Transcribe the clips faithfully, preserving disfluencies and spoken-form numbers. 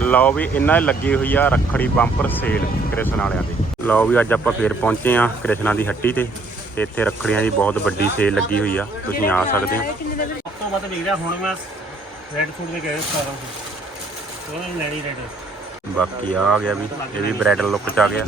ਲਓ ਵੀ ਇਹਨਾਂ ਦੀ ਲੱਗੀ ਹੋਈ ਆ ਰੱਖੜੀ ਬੰਪਰ ਸੇਲ ਕ੍ਰਿਸ਼ਨ ਵਾਲਿਆਂ ਦੀ। ਲਓ ਵੀ ਅੱਜ ਆਪਾਂ ਫੇਰ ਪਹੁੰਚੇ ਆ ਕ੍ਰਿਸ਼ਨਾ ਦੀ ਹੱਟੀ ਤੇ ਤੇ ਇੱਥੇ ਰੱਖੜੀਆਂ ਦੀ ਬਹੁਤ ਵੱਡੀ ਸੇਲ ਲੱਗੀ ਹੋਈ ਆ, ਤੁਸੀਂ ਆ ਸਕਦੇ ਹੋ। ਸਭ ਤੋਂ ਵੱਧ ਵਿਕ ਰਿਹਾ ਹੁਣ ਮੈਂ ਰੈੱਡ ਸੂਟ ਦੇ ਗਏ ਸਤਾਰਾਂ ਸੌ ਉਹਨੇ ਲੈਣੀ ਰੈੱਡ। ਬਾਕੀ ਆ ਗਿਆ ਵੀ ਇਹ ਵੀ ਬ੍ਰਾਈਡਲ ਲੁੱਕ ਚ ਆ ਗਿਆ।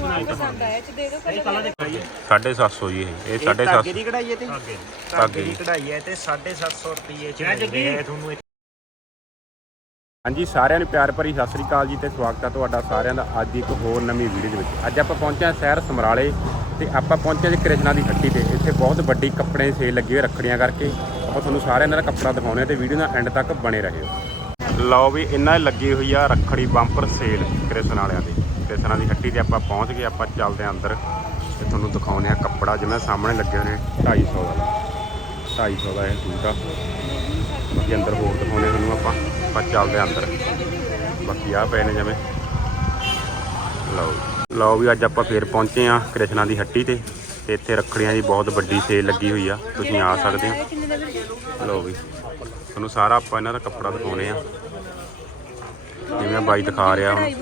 ਸਾਢੇ ਸੱਤ ਸੌ ਜੀ ਇਹ ਇਹ ਸਾਢੇ ਸੱਤ ਦੀ ਕਢਾਈ ਹੈ ਤੇ ਧਾਗੇ ਦੀ ਕਢਾਈ ਹੈ ਤੇ ਸਾਢੇ ਸੱਤ ਸੌ ਰੁਪਏ ਚ ਮਿਲਦੇ ਆ ਤੁਹਾਨੂੰ। ਹਾਂਜੀ ਸਾਰਿਆਂ ਨੂੰ ਪਿਆਰ ਭਰੀ ਸਤਿ ਸ੍ਰੀ ਅਕਾਲ ਜੀ ਤੇ ਸਵਾਗਤ ਹੈ ਤੁਹਾਡਾ ਸਾਰਿਆਂ ਦਾ ਅੱਜ ਇੱਕ ਹੋਰ ਨਵੀਂ ਵੀਡੀਓ ਦੇ ਵਿੱਚ। ਅੱਜ ਆਪਾਂ ਪਹੁੰਚੇ ਹਾਂ ਸ਼ਹਿਰ ਸਮਰਾਲੇ ਤੇ ਆਪਾਂ ਪਹੁੰਚੇ ਜੀ ਕ੍ਰਿਸ਼ਨਾ ਦੀ ਹੱਟੀ ਤੇ। ਇੱਥੇ ਬਹੁਤ ਵੱਡੀ ਕੱਪੜੇ ਦੀ ਸੇਲ ਲੱਗੀ ਹੋਈ ਰੱਖੜੀਆਂ ਕਰਕੇ। ਆਪਾਂ ਤੁਹਾਨੂੰ ਸਾਰਿਆਂ ਦਾ ਕੱਪੜਾ ਦਿਖਾਉਂਦੇ ਤੇ ਵੀਡੀਓ ਦਾ ਐਂਡ ਤੱਕ ਬਣੇ ਰਹਿਓ। ਲਓ ਵੀ ਇਹਨਾਂ ਦੀ ਲੱਗੀ ਹੋਈ ਆ ਰੱਖੜੀ ਬੰਪਰ ਸੇਲ ਕ੍ਰਿਸ਼ਨ ਵਾਲਿਆਂ ਦੀ। ਕ੍ਰਿਸ਼ਨਾ ਦੀ ਹੱਟੀ ਤੇ ਆਪਾਂ ਪਹੁੰਚ ਗਏ। ਆਪਾਂ ਚੱਲਦੇ ਹਾਂ ਅੰਦਰ ਤੇ ਤੁਹਾਨੂੰ ਦਿਖਾਉਂਦੇ ਹਾਂ ਕੱਪੜਾ ਜਿਵੇਂ ਸਾਹਮਣੇ ਲੱਗੇ ਹੋਏ ਨੇ ਢਾਈ ਸੌ ਦਾ ਢਾਈ ਸੌ ਦਾ ਇਹ ਸੂਟ ਆ। ਬਾਕੀ ਅੰਦਰ ਹੋਰ ਦਿਖਾਉਂਦੇ ਤੁਹਾਨੂੰ ਆਪਾਂ ਆਪਾਂ ਚੱਲਦੇ ਹਾਂ ਅੰਦਰ। ਬਾਕੀ ਆ ਪਏ ਨੇ ਜਿਵੇਂ। ਲਓ ਲਓ ਵੀ ਅੱਜ ਆਪਾਂ ਫੇਰ ਪਹੁੰਚੇ ਹਾਂ ਕ੍ਰਿਸ਼ਨਾ ਦੀ ਹੱਟੀ ਤੇ ਤੇ ਇੱਥੇ ਰੱਖੜੀਆਂ ਦੀ ਬਹੁਤ ਵੱਡੀ ਸੇਲ ਲੱਗੀ ਹੋਈ ਆ, ਤੁਸੀਂ ਆ ਸਕਦੇ ਹੋ। ਲਓ ਵੀ ਤੁਹਾਨੂੰ ਸਾਰਾ ਆਪਾਂ ਇਹਨਾਂ ਦਾ ਕੱਪੜਾ ਦਿਖਾਉਂਦੇ ਆ ਜਿਵੇਂ ਬਾਈ ਦਿਖਾ ਰਿਹਾ ਹੁਣ।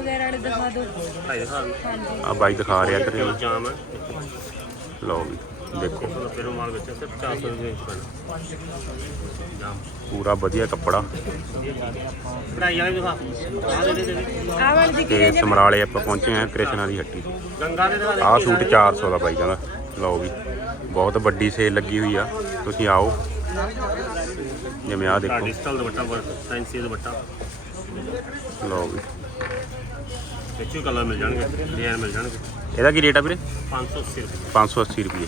ਆ ਬਾਈ ਦਿਖਾ ਰਿਹਾ ਇੱਧਰ। ਲਓ ਵੀ ਦੇਖੋ ਪੂਰਾ ਵਧੀਆ ਕੱਪੜਾ ਤੇ ਸਮਰਾਲੇ ਆਪਾਂ ਪਹੁੰਚੇ ਹਾਂ ਕ੍ਰਿਸ਼ਨਾ ਦੀ ਹੱਟੀ। ਆਹ ਸੂਟ ਚਾਰ ਸੌ ਦਾ ਬਾਈ ਕਹਿੰਦਾ। ਲਓ ਵੀ ਬਹੁਤ ਵੱਡੀ ਸੇਲ ਲੱਗੀ ਹੋਈ ਆ, ਤੁਸੀਂ ਆਓ। ਜਿਵੇਂ ਆਹ ਦੇਖੋ ਲਓ ਵੀ ਕਲਰ ਮਿਲ ਜਾਣਗੇ, ਡਿਜ਼ਾਈਨ ਮਿਲ ਜਾਣਗੇ। ਇਹਦਾ ਕੀ ਰੇਟ ਆ ਵੀਰੇ? ਪੰਜ ਸੌ ਅੱਸੀ ਰੁਪਏ। ਪੰਜ ਸੌ ਅੱਸੀ ਰੁਪਏ।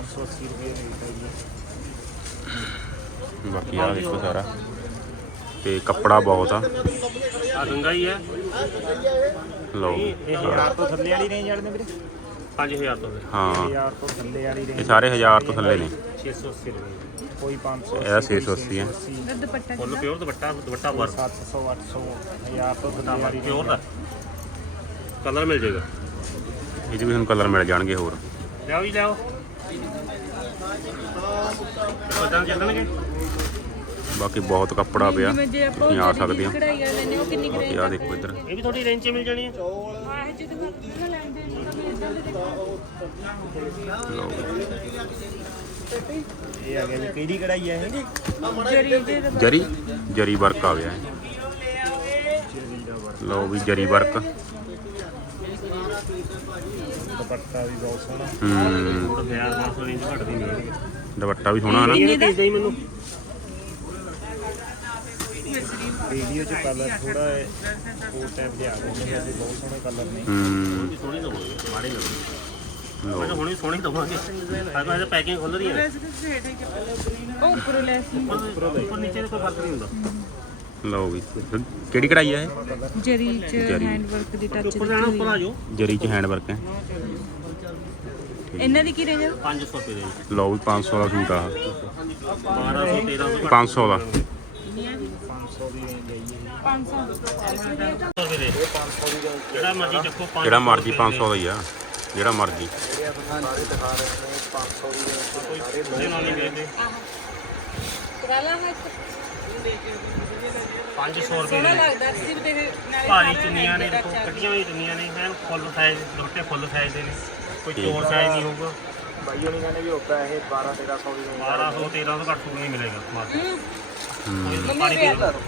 ਬਾਕੀ ਆ ਦੇਖੋ ਸਾਰਾ ਤੇ ਕੱਪੜਾ ਬਹੁਤ ਆ। ਆ ਗੰਗਾ ਹੀ ਹੈ। ਲਓ ਇਹ ਹਜ਼ਾਰ ਤੋਂ ਥੱਲੇ ਵਾਲੀ ਰੇਂਜ ਵਾਲੇ ਨੇ ਵੀਰੇ। ਪੰਜ ਹਜ਼ਾਰ ਤੋਂ ਹਾਂ ਹਜ਼ਾਰ ਤੋਂ ਥੱਲੇ ਵਾਲੀ ਇਹ ਰੇਂਜ ਸਾਰੇ ਹਜ਼ਾਰ ਤੋਂ ਥੱਲੇ ਨੇ। ਛੇ ਸੌ ਅੱਸੀ ਰੁਪਏ। ਕੋਈ ਪੰਜ ਸੌ ਇਹਦਾ ਛੇ ਸੌ ਅੱਸੀ ਹੈ। ਫੁੱਲ ਪਿਓਰ ਦੁਪੱਟਾ ਦੁਪੱਟਾ ਵਰਕ ਸੱਤ ਸੌ ਅੱਠ ਸੌ ਹਜ਼ਾਰ ਤੋਂ ਥੱਲੇ ਵਾਲੀ ਪਿਓਰ ਦਾ ਕਲਰ ਮਿਲ ਜਾਏਗਾ। ਇਹਦੇ ਵੀ ਤੁਹਾਨੂੰ ਕਲਰ ਮਿਲ ਜਾਣਗੇ ਹੋਰ। ਲਿਆਓ ਜੀ ਲਿਆਓ। ਪਤਾ ਚੱਲਣਗੇ। ਬਾਕੀ ਬਹੁਤ ਕੱਪੜਾ ਪਿਆ, ਤੁਸੀਂ ਆ ਸਕਦੇ ਹੋ। ਬਾਕੀ ਆ ਦੇਖੋ ਇੱਧਰ ਇਹ ਵੀ ਥੋੜੀ ਰੇਂਜ 'ਚ ਮਿਲ ਜਾਣੀ ਹੈ। ਲਓ ਇਹ ਆ ਗਿਆ ਜੀ। ਕਿਹੜੀ ਕਢਾਈ ਹੈ ਇਹ? ਜਰੀ ਜਰੀ ਵਰਕ ਆ ਗਿਆ। ਲਓ ਵੀ ਜਰੀ ਵਰਕ। ਦੁਪੱਟਾ ਵੀ ਬਹੁਤ ਸੋਹਣਾ। ਹੂੰ ਹਜ਼ਾਰ ਬਾਰਾਂ ਸੌ ਰੇਂਜ ਘੱਟ ਦੀ ਮਿਲੇਗੀ। ਦੁਪੱਟਾ ਵੀ ਸੋਹਣਾ ਹੈ ਨਾ। ਇਹ ਭੇਜ ਦੇ ਮੈਨੂੰ। ਵੀਡੀਓ 'ਚ ਕਲਰ ਥੋੜਾ ਹੋਰ ਟਾਈਪ ਦੇ ਆ ਗਏ ਨੇ। ਅਸੀਂ ਬਹੁਤ ਸੋਹਣੇ ਕਲਰ ਨੇ। ਹੂੰ ਥੋੜੀ ਤਾਂ ਹੋਣੀ ਮਾੜੀ ਲੱਗਦੀ। ਲਓ ਮੈਂ ਹੁਣੇ ਸੋਹਣੀ ਦਵਾਂਗੇ। ਸਾਡਾ ਇਹਦਾ ਪੈਕਿੰਗ ਖੁੱਲ ਰਹੀ ਹੈ। ਉਹ ਉੱਪਰੋਂ ਲੈਸ ਉੱਪਰ ਨੀਚੇ ਦਾ ਕੋਈ ਫਰਕ ਨਹੀਂ ਹੁੰਦਾ। ਲਓ ਵੀ ਕਿਹੜੀ ਕਢਾਈ ਹੈ ਇਹ? ਜਰੀ ਚ ਹੈਂਡ ਵਰਕ ਦੀ ਟੱਚ ਉੱਪਰ ਜਾਣਾ ਉੱਪਰ ਆ ਜਾਓ। ਜਰੀ 'ਚ ਹੈਂਡ ਵਰਕ ਹੈ। ਇਹਨਾਂ ਦੀ ਕੀ ਰੇਂਜ ਹੈ? ਪੰਜ ਸੌ ਰੁਪਏ ਦੇ ਲਓ ਵੀ ਪੰਜ ਸੌ ਦਾ ਸੂਟ ਆ। ਬਾਰਾਂ ਸੌ ਤੇਰਾਂ ਸੌ ਪੰਜ ਸੌ ਦਾ ਪੰਜ ਸੌ ਦੀ ਰੇਂਜ ਆਈ ਹੈ। ਪੰਜ ਸੌ ਰੁਪਏ ਦੇ ਪੰਜ ਸੌ ਦੀ ਰੇਂਜ ਜਿਹੜਾ ਮਰਜ਼ੀ ਚੱਕੋ। ਪੰਜ ਜਿਹੜਾ ਮਰਜ਼ੀ ਪੰਜ ਸੌ ਦਾ ਹੀ ਆ, ਜਿਹੜਾ ਮਰਜ਼ੀ। ਜਿਹੜੇ ਆਪਾਂ ਸਾਰੇ ਦਿਖਾ ਰਹੇ ਨੇ ਪੰਜ ਸੌ ਦੀ ਰੇਂਜ ਤੋਂ ਉਹਦੇ ਨਾਲ ਨਹੀਂ ਵੇਚਦੇ। ਕਰਾ ਲਾ ਮੈਂ ਪੰਜ ਸੌ ਰੁਪਏ ਸੋਹਣਾ ਦੇ ਲੱਗਦਾ ਸੀ ਤੇ ਨਾਲੇ ਭਾਰੀ ਚੁੰਨੀਆਂ ਨੇ ਦੇਖੋ, ਕੱਟੀਆਂ ਹੋਈਆਂ ਚੁੰਨੀਆਂ ਨੇ ਐਨ ਫੁੱਲ ਸਾਈਜ਼ ਦੁਪੱਟੇ ਫੁੱਲ ਸਾਈਜ਼ ਦੇ ਨੇ। ਕੋਈ ਚੋਰ ਸਾਈਜ਼ ਨਹੀਂ ਹੋਊਗਾ। ਬਾਈ ਹੋਣੀ ਕਹਿੰਦੇ ਵੀ ਉੱਦਾਂ ਇਹ ਬਾਰਾਂ ਤੇਰਾਂ ਸੌ ਦੀ ਰੇਂਜ ਬਾਰਾਂ ਸੌ ਤੇਰਾਂ ਤੋਂ ਘੱਟ ਸੂਟ ਨਹੀਂ ਮਿਲੇਗਾ ਮਾਰਕੀਟ। ਹੂੰ ਪਾਣੀ ਪੀ ਲਓ।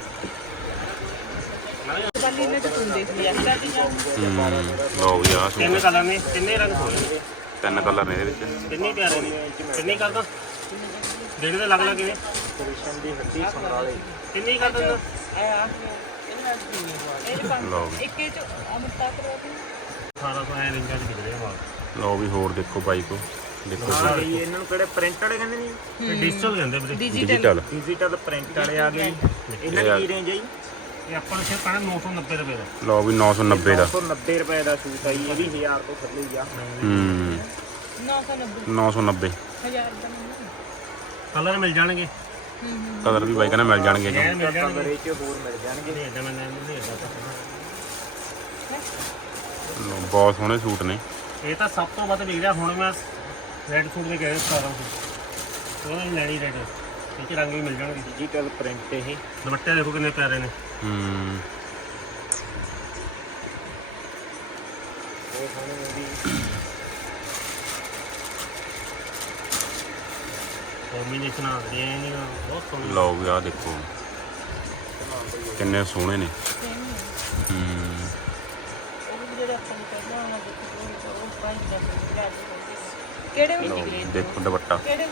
ਬਾਲੀ ਨੇ ਤੂੰ ਦੇਖ ਲਿਆ ਇਹਦਾ ਦੀ ਜਾਂ ਹੂੰ ਲਓ ਵੀ ਆ ਤਿੰਨ ਸੂਟ ਕਲਰ ਨੇ, ਤਿੰਨੇ ਰੰਗ ਹੋਏ। ਤਿੰਨ ਕਲਰ ਨੇ ਇਹਦੇ ਵਿੱਚ। ਤਿੰਨੇ ਪਿਆਰੇ ਨੇ। ਤਿੰਨੇ ਕਰਦਾ ਜਿਹੜੇ ਦੇ ਲੱਗ ਲੱਗ ਨੇ। ਕ੍ਰਿਸ਼ਨ ਦੀ ਹੱਟੀ ਸਮਰਾਲੇ। ਤਿੰਨੇ ਹੀ ਕਰ ਦਿੰਦਾ। ਲਓ ਵੀ ਇੱਕ ਇਹ ਚ ਅਮਰਤਾ ਕਰਵਾ ਦੇ। ਅਠਾਰਾਂ ਸੌ ਐ ਰੇਂਜਾਂ 'ਚ ਵਿਕ ਰਹੇ ਮਾਲ। ਲਓ ਵੀ ਹੋਰ ਦੇਖੋ ਬਾਈ ਕੋ ਦੇਖੋ ਆ ਗਈ ਇਹਨਾਂ ਨੂੰ ਕਿਹੜੇ ਪ੍ਰਿੰਟ ਵਾਲੇ ਕਹਿੰਦੇ ਨੇ? ਡਿਜੀਟਲ ਕਹਿੰਦੇ ਵੀਰੇ। ਡਿਜੀਟਲ। ਡਿਜੀਟਲ ਪ੍ਰਿੰਟ ਵਾਲੇ ਆ ਗਏ। ਇਹਨਾਂ ਦੀ ਕੀ ਰੇਂਜ ਹੈ ਜੀ? ਇਹ ਆਪਾਂ ਨੂੰ ਸਿਰਫ ਪੈਣਾ ਨੌ ਸੌ ਨੱਬੇ ਰੁਪਏ ਦਾ। ਲਓ ਵੀ ਨੌ ਸੌ ਨੱਬੇ ਦਾ। ਨੌ ਸੌ ਨੱਬੇ ਰੁਪਏ ਦਾ ਸੂਟ ਹੈ ਜੀ। ਇਹ ਵੀ ਹਜ਼ਾਰ ਤੋਂ ਥੱਲੇ ਹੀ ਆ। ਹੂੰ ਨੌ ਸੌ ਨੱਬੇ ਨੌ ਸੌ ਨੱਬੇ। ਹਜ਼ਾਰ ਦਾ ਨਹੀਂ। ਕਲਰ ਮਿਲ ਜਾਣਗੇ। ਕਲਰ ਵੀ ਬਾਈ ਕਹਿੰਦਾ ਮਿਲ ਜਾਣਗੇ ਜੋ। ਮਿਲ ਕਲਰ ਜਾਣਗੇ। ਇਹ 'ਚ ਹੋਰ ਮਿਲ ਜਾਣਗੇ। ਨਹੀਂ ਇਦਾਂ ਮੈਂ ਨਹੀਂ ਇਦਾਂ। ਲਓ, ਬਹੁਤ ਸੋਹਣੇ ਸੂਟ ਨੇ। ਇਹ ਤਾਂ ਸਭ ਤੋਂ ਵੱਧ ਵਿਕ ਰਿਹਾ ਹੁਣ ਮੈਂ ਰੈੱਡ ਸੂਟ ਦੇ ਗਏ ਸਤਾਰਾਂ ਸੌ ਉਹਨੇ ਲੈਣੀ ਰੈੱਡ। ਇਹ 'ਚ ਰੰਗ ਵੀ ਮਿਲ ਜਾਣਗੇ। ਡਿਜੀਟਲ ਪ੍ਰਿੰਟ ਇਹ ਦੁਪੱਟੇ ਦੇਖੋ ਕਿੰਨੇ ਪਿਆਰੇ ਨੇ। ਹੂੰ ਬਹੁਤ ਸੋਹਣੀ ਉਹਦੀ ਕੰਬੀਨੇਸ਼ਨ ਆ ਗਈ ਹੈ ਇਹਦੀਆਂ ਬਹੁਤ ਸੋਹਣੀ। ਲਓ ਵੀ ਆਹ ਦੇਖੋ ਕਿੰਨੇ ਸੋਹਣੇ ਨੇ। ਸੇਮ ਹੀ ਹੈ। ਹੂੰ ਉਹ ਵੀ ਜਿਹੜੇ ਆਪਾਂ ਨੂੰ ਪਹਿਲਾਂ ਉਹਨਾਂ ਦੇ ਉਹ ਪੰਜ ਨੰਬਰ ਦੇ ਕਿਹੜੇ ਲਓ ਵਿੱਚ ਵੀ ਦੇਖੋ ਦੁਪੱਟਾ। ਕਿਹੜੇ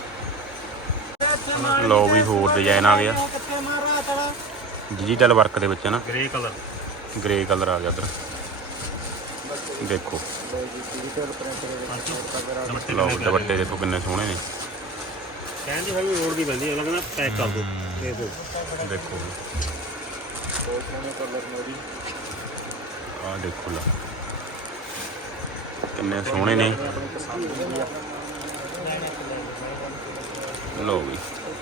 ਲਓ ਵੀ ਹੋਰ ਡਿਜ਼ਾਈਨ ਆ ਗਿਆ ਡਿਜੀਟਲ ਵਰਕ ਦੇ ਵਿੱਚ ਨਾ ਗ੍ਰੇ ਕਲਰ। ਗ੍ਰੇ ਕਲਰ ਆ ਗਿਆ ਉਧਰ ਦੇਖੋ। ਡਿਜੀਟਲ ਪ੍ਰਿੰਟ ਦੇ ਵਿੱਚ ਕਲਰ ਆ ਲਓ ਦੁਪੱਟੇ ਦੇਖੋ ਕਿੰਨੇ ਸੋਹਣੇ ਨੇ। ਕਹਿੰਦੇ ਸਾਨੂੰ ਰੋਡ ਦੀ ਪੈਂਦੀ ਹੈ, ਅਗਲਾ ਕਹਿੰਦਾ ਪੈਕ ਕਰ ਦਿਓ ਇਹ ਦੋ। ਦੇਖੋ ਬਹੁਤ ਸੋਹਣੇ ਕਲਰ ਨੇ ਉਹਦੀ ਆਹ ਦੇਖੋ ਲਾ ਕਿੰਨੇ ਸੋਹਣੇ ਨੇ। ਆਪਣੀ ਪਸੰਦ ਦੀ ਆ ਲਓ ਵੀ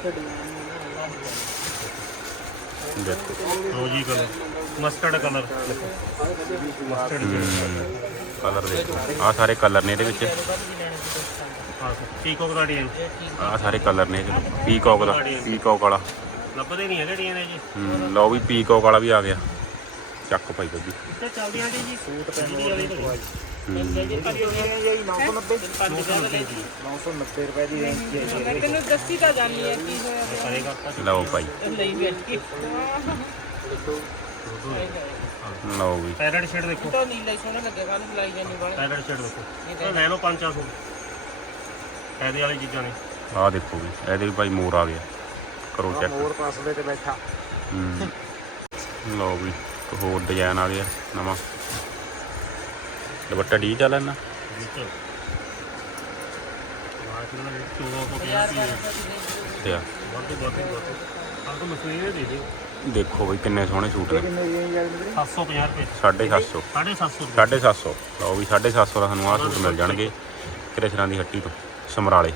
ਦੇਖੋ rosy colour, mustard colour, mustard colour ਦੇਖੋ ਆਹ ਸਾਰੇ ਕਲਰ ਨੇ ਇਹਦੇ ਵਿੱਚ। ਹਾਂ ਪੀਕੋਕ ਦਾ ਡਿਜ਼ਾਈਨ ਆਹ ਸਾਰੇ ਕਲਰ ਨੇ ਇਹਦੇ ਵਿੱਚ। ਪੀਕੌਕ ਦਾ ਪੀਕੌਕ ਵਾਲਾ ਲੱਭਦੇ ਨਹੀਂ ਹੈਗੇ ਡਿਜ਼ਾਈਨ ਜੀ। ਹੂੰ ਲਓ ਵੀ ਪੀਕੌਕ ਵਾਲਾ ਵੀ ਆ ਗਿਆ। ਚੱਕ ਭਾਈ ਬੱਜੀ ਇੱਥੇ ਚੱਲਦੀਆਂ ਜੀ ਸੂਟ ਪੈਨ ਬਿਜਲੀ ਵਾਲੀ ਵਾਲੀ ਹੂੰ ਨੌ ਸੌ ਨੱਬੇ ਨੌ ਸੌ ਨੱਬੇ ਰੁਪਏ ਦੀ ਰੇਂਜ ਦੀ ਹੈ ਮੈਂ ਤੈਨੂੰ ਦੱਸੀ ਤਾਂ ਜਾਣੀ ਹੈ ਕੀ ਹੋਇਆ ਪਿਆ। ਕਰੇਗਾ ਲਓ ਭਾਈ ਲਈ ਬੈਠ ਕੇ ਲਓ ਵੀ ਪੈਰਟ ਸ਼ੇਡ ਦੇਖੋ, ਤਾਂ ਨੀਲਾ ਹੀ ਸੋਹਣਾ ਲੱਗੇਗਾ ਨੂੰ ਬੁਲਾਈ ਜਾਨੀ ਵਾਲਾ। ਪੈਰਟ ਸ਼ੇਡ ਦੇਖੋ ਇਹ ਲੈ ਲਓ ਪੰਜ ਚਾਰ ਸੌ ਇਹਦੇ ਵਾਲੀ ਚੀਜ਼ਾਂ ਨੇ। ਆਹ ਦੇਖੋ ਵੀ ਇਹਦੇ ਵੀ ਭਾਈ ਮੋਰ ਆ ਗਿਆ। ਕਰੋ ਚੈੱਕ। ਹੋਰ ਪਾਸਵੇ ਤੇ ਬੈਠਾ ਹੂੰ ਲਓ ਵੀ ਇੱਕ ਹੋਰ ਡਿਜ਼ਾਈਨ ਆ ਗਿਆ ਨਵਾਂ। ਦੁਪੱਟਾ ਡਿਜੀਟਲ ਹੈ ਨਾ। ਵਿੱਚ ਮਾਰਕੀਟ ਦਾ ਰੇਟ ਚੌਦਾਂ ਤੋਂ ਯਾਰ ਪੰਜਾਹ ਯਾਰ ਰੁਪਏ ਤੇ ਆ ਵੱਧ ਵੱਧ ਵੱਧ ਆਹ ਤਾਂ ਮਸ਼ੀਨ ਦੇ ਦਿਓ ਦੇਖੋ ਬਈ ਕਿੰਨੇ ਸੋਹਣੇ ਸੂਟ ਨੇ। ਕਿੰਨੇ ਦੀ ਰੇਂਜ ਆ ਵੀਰੇ ਸੱਤ ਸੌ ਪੰਜਾਹ ਰੁਪਏ ਸਾਢੇ ਸੱਤ ਸੌ ਸਾਢੇ ਸੱਤ ਸੌ ਰੁਪਏ। ਸਾਢੇ ਸੱਤ ਸੌ ਲਓ ਵੀ ਸਾਢੇ ਸੱਤ ਸੌ ਦਾ ਤੁਹਾਨੂੰ ਆਹ ਸੂਟ ਮਿਲ ਜਾਣਗੇ ਕ੍ਰਿਸ਼ਨਾ ਦੀ ਹੱਟੀ ਤੋਂ ਸਮਰਾਲੇ।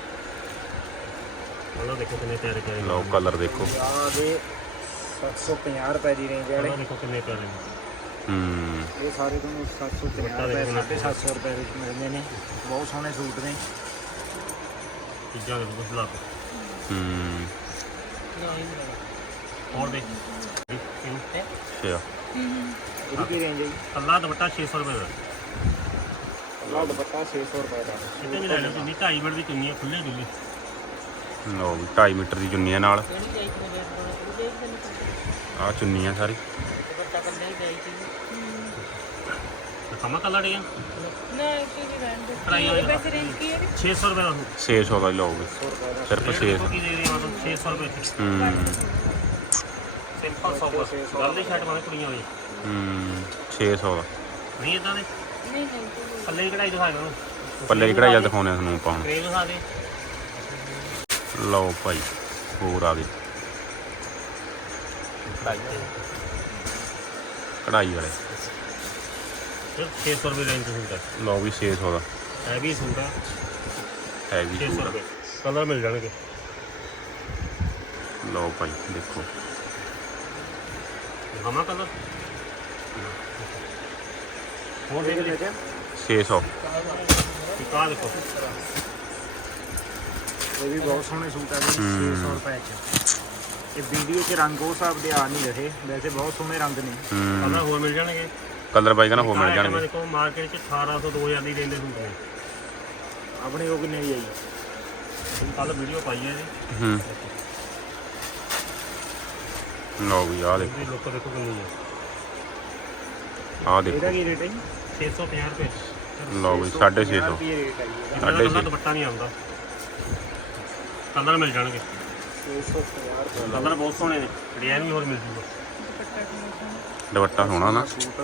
ਉਹਨਾਂ ਦੇਖੋ ਕਿੰਨੇ ਪਿਆਰੇ ਪਿਆਰੇ ਲਓ ਕਲਰ ਦੇਖੋ। ਆ ਦੇ ਸੱਤ ਸੌ ਪੰਜਾਹ ਰੁਪਏ ਦੀ ਰੇਂਜ ਵਾਲੇ ਉਹਨਾਂ ਦੇਖੋ ਕਿੰਨੇ ਪਿਆਰੇ ਨੇ। ਹੂੰ ਇਹ ਸਾਰੇ ਤੁਹਾਨੂੰ ਸੱਤ ਸੌ ਪੰਜਾਹ ਰੁਪਏ ਸਾਢੇ ਸੱਤ ਸੌ ਰੁਪਏ ਵਿੱਚ ਮਿਲਦੇ ਨੇ। ਬਹੁਤ ਸੋਹਣੇ ਸੂਟ ਨੇ ਚੀਜ਼ਾਂ ਦੇ ਕੁਝ ਲਾ ਹੂੰ ਹੋਰ ਦੇਖ ਇਹਨੂੰ ਅੱਛਾ ਇਹਦੀ ਕੀ ਰੇਂਜ ਹੈ ਜੀ ਕੱਲਾ ਦੁਪੱਟਾ ਛੇ ਸੌ ਰੁਪਏ ਦਾ। ਅੱਲਾ ਦੁਪੱਟਾ ਛੇ ਸੌ ਰੁਪਏ ਦਾ ਕਿਤੇ ਵੀ ਲੈ ਲਓ ਚੁੰਨੀ ਢਾਈ ਮੀਟਰ ਦੀ ਚੁੰਨੀ ਹੈ ਖੁੱਲੇ ਡੁੱਲੇ। ਲਓ ਵੀ ਢਾਈ ਮੀਟਰ ਦੀ ਚੁੰਨੀ ਹੈ ਨਾਲ। ਕਿਹੜੀ ਜਾਈ ਤੇ ਰੇਟ ਬਣਾ ਕੇ ਦੇਖ ਤੈਨੂੰ ਆਹ ਚੁੰਨੀ ਆ ਸਾਰੀ। ਦੁਪੱਟਾ ਕੰਡੇ ਜਾਈ ਤੀ ਕਮਾ ਕੱਲਾ ਡਿਆ ਨਾ ਕੀ ਵੀ ਰਹਿਣ ਦੇ ਕਢਾਈ ਵਾਲੀ ਵੈਸੇ ਰੇਂਜ ਕੀ ਹੈ ਛੇ ਸੌ ਰੁਪਏ ਦਾ ਉਹ। ਛੇ ਸੌ ਦਾ ਹੀ ਲਓਗੇ ਸਿਰਫ ਛੇ ਸੌ। ਕੀ ਦੇ ਰਹੇ ਮਤਲਬ ਛੇ ਸੌ ਰੁਪਏ ਚ ਹੂੰ ਸਿੰਪਲ ਸੌ ਬਸ ਗੱਲ ਦੀ ਸ਼ਰਟ ਵਾਲੇ ਕੁੜੀਆਂ ਹੋਈ ਹੂੰ ਛੇ ਸੌ ਦਾ। ਨਹੀਂ ਇਦਾਂ ਦੇ ਨਹੀਂ ਨਹੀਂ ਪੱਲੇ ਦੀ ਕਢਾਈ ਦਿਖਾ ਦਿਓ ਪੱਲੇ ਦੀ ਕਢਾਈ ਆ ਦਿਖਾਉਂਦੇ ਆ ਤੁਹਾਨੂੰ ਆਪਾਂ ਹੁਣ। ਕ੍ਰੇਵ ਦਿਖਾ ਦੇ ਲਓ ਭਾਈ ਹੋਰ ਆ ਗਏ ਕਢਾਈ ਵਾਲੇ। ਸਿਰਫ ਛੇ ਸੌ ਰੁਪਏ ਰੇਂਜ ਚ ਸੂਟ ਹੈ। ਲਓ ਵੀ ਛੇ ਸੌ ਦਾ ਹੈਵੀ ਸੂਟ ਹੈ ਹੈਵੀ ਛੇ ਸੌ ਸੂਟ। ਰੁਪਏ ਕਲਰ ਮਿਲ ਜਾਣਗੇ। ਲਓ ਭਾਈ ਦੇਖੋ ਹਮਾ ਕਲਰ ਹੋਰ ਦੇਖ ਲੈ ਛੇ ਸੌ। ਇੱਕ ਆਹ ਦੇਖੋ ਇਹ ਵੀ ਬਹੁਤ ਸੋਹਣੇ ਸੂਟ ਆ ਜੀ ਛੇ ਸੌ ਰੁਪਏ ਚ। ਇਹ ਵੀਡੀਓ 'ਚ ਰੰਗ ਉਸ ਹਿਸਾਬ ਦੇ ਆ ਨਹੀਂ ਰਹੇ ਵੈਸੇ ਬਹੁਤ ਸੋਹਣੇ ਰੰਗ ਨੇ ਹੂੰ ਕਲਰ ਹੋਰ ਮਿਲ ਜਾਣਗੇ। ਕਲਰ ਬਾਈ ਕਹਿੰਦਾ ਹੋਰ ਮਿਲ ਜਾਣਗੇ। ਦੇਖੋ ਮਾਰਕੀਟ ਚ ਅਠਾਰਾਂ ਸੌ ਦੋ ਹਜ਼ਾਰ ਦੀ ਰੇਂਜ ਦੇ ਸੂਟ ਨੇ। ਆਪਣੀ ਉਹ ਕਿੰਨੇ ਦੀ ਆਈ ਕੱਲ ਵੀਡੀਓ ਪਾਈ ਹੈ ਜੀ ਹੂੰ ਲਓ ਵੀ ਆਹ ਦੇਖੋ ਇਹਦੀ ਲੁੱਕ ਦੇਖੋ ਕਿੰਨੀ ਹੈ। ਆਹ ਇਹਦਾ ਦੇਖੋ ਕੀ ਰੇਟ ਹੈ ਜੀ ਛੇ ਸੌ ਪੰਜਾਹ ਰੁਪਏ ਲਓ ਵੀ ਸਾਢੇ ਛੇ ਸੌ। ਰੁਪਏ ਰੇਟ ਹੈ ਜੀ ਇਹਦਾ ਸਾਢੇ ਸਾਢੇ ਛੇ ਛੇ। ਦੁਪੱਟਾ ਨਹੀਂ ਆਉਂਦਾ ਕਲਰ ਮਿਲ ਜਾਣਗੇ। ਛੇ ਸੌ ਪੰਜਾਹ ਰੁਪਏ ਕਲਰ ਬਹੁਤ ਸੋਹਣੇ ਨੇ ਡਿਜ਼ਾਈਨ ਵੀ ਹੋਰ ਮਿਲ ਜੂਗਾ। ਦੁਪੱਟਾ ਕਿੰਨਾ ਸੋਹਣਾ ਦੁਪੱਟਾ ਸੋਹਣਾ ਨਾ। ਸੂਟ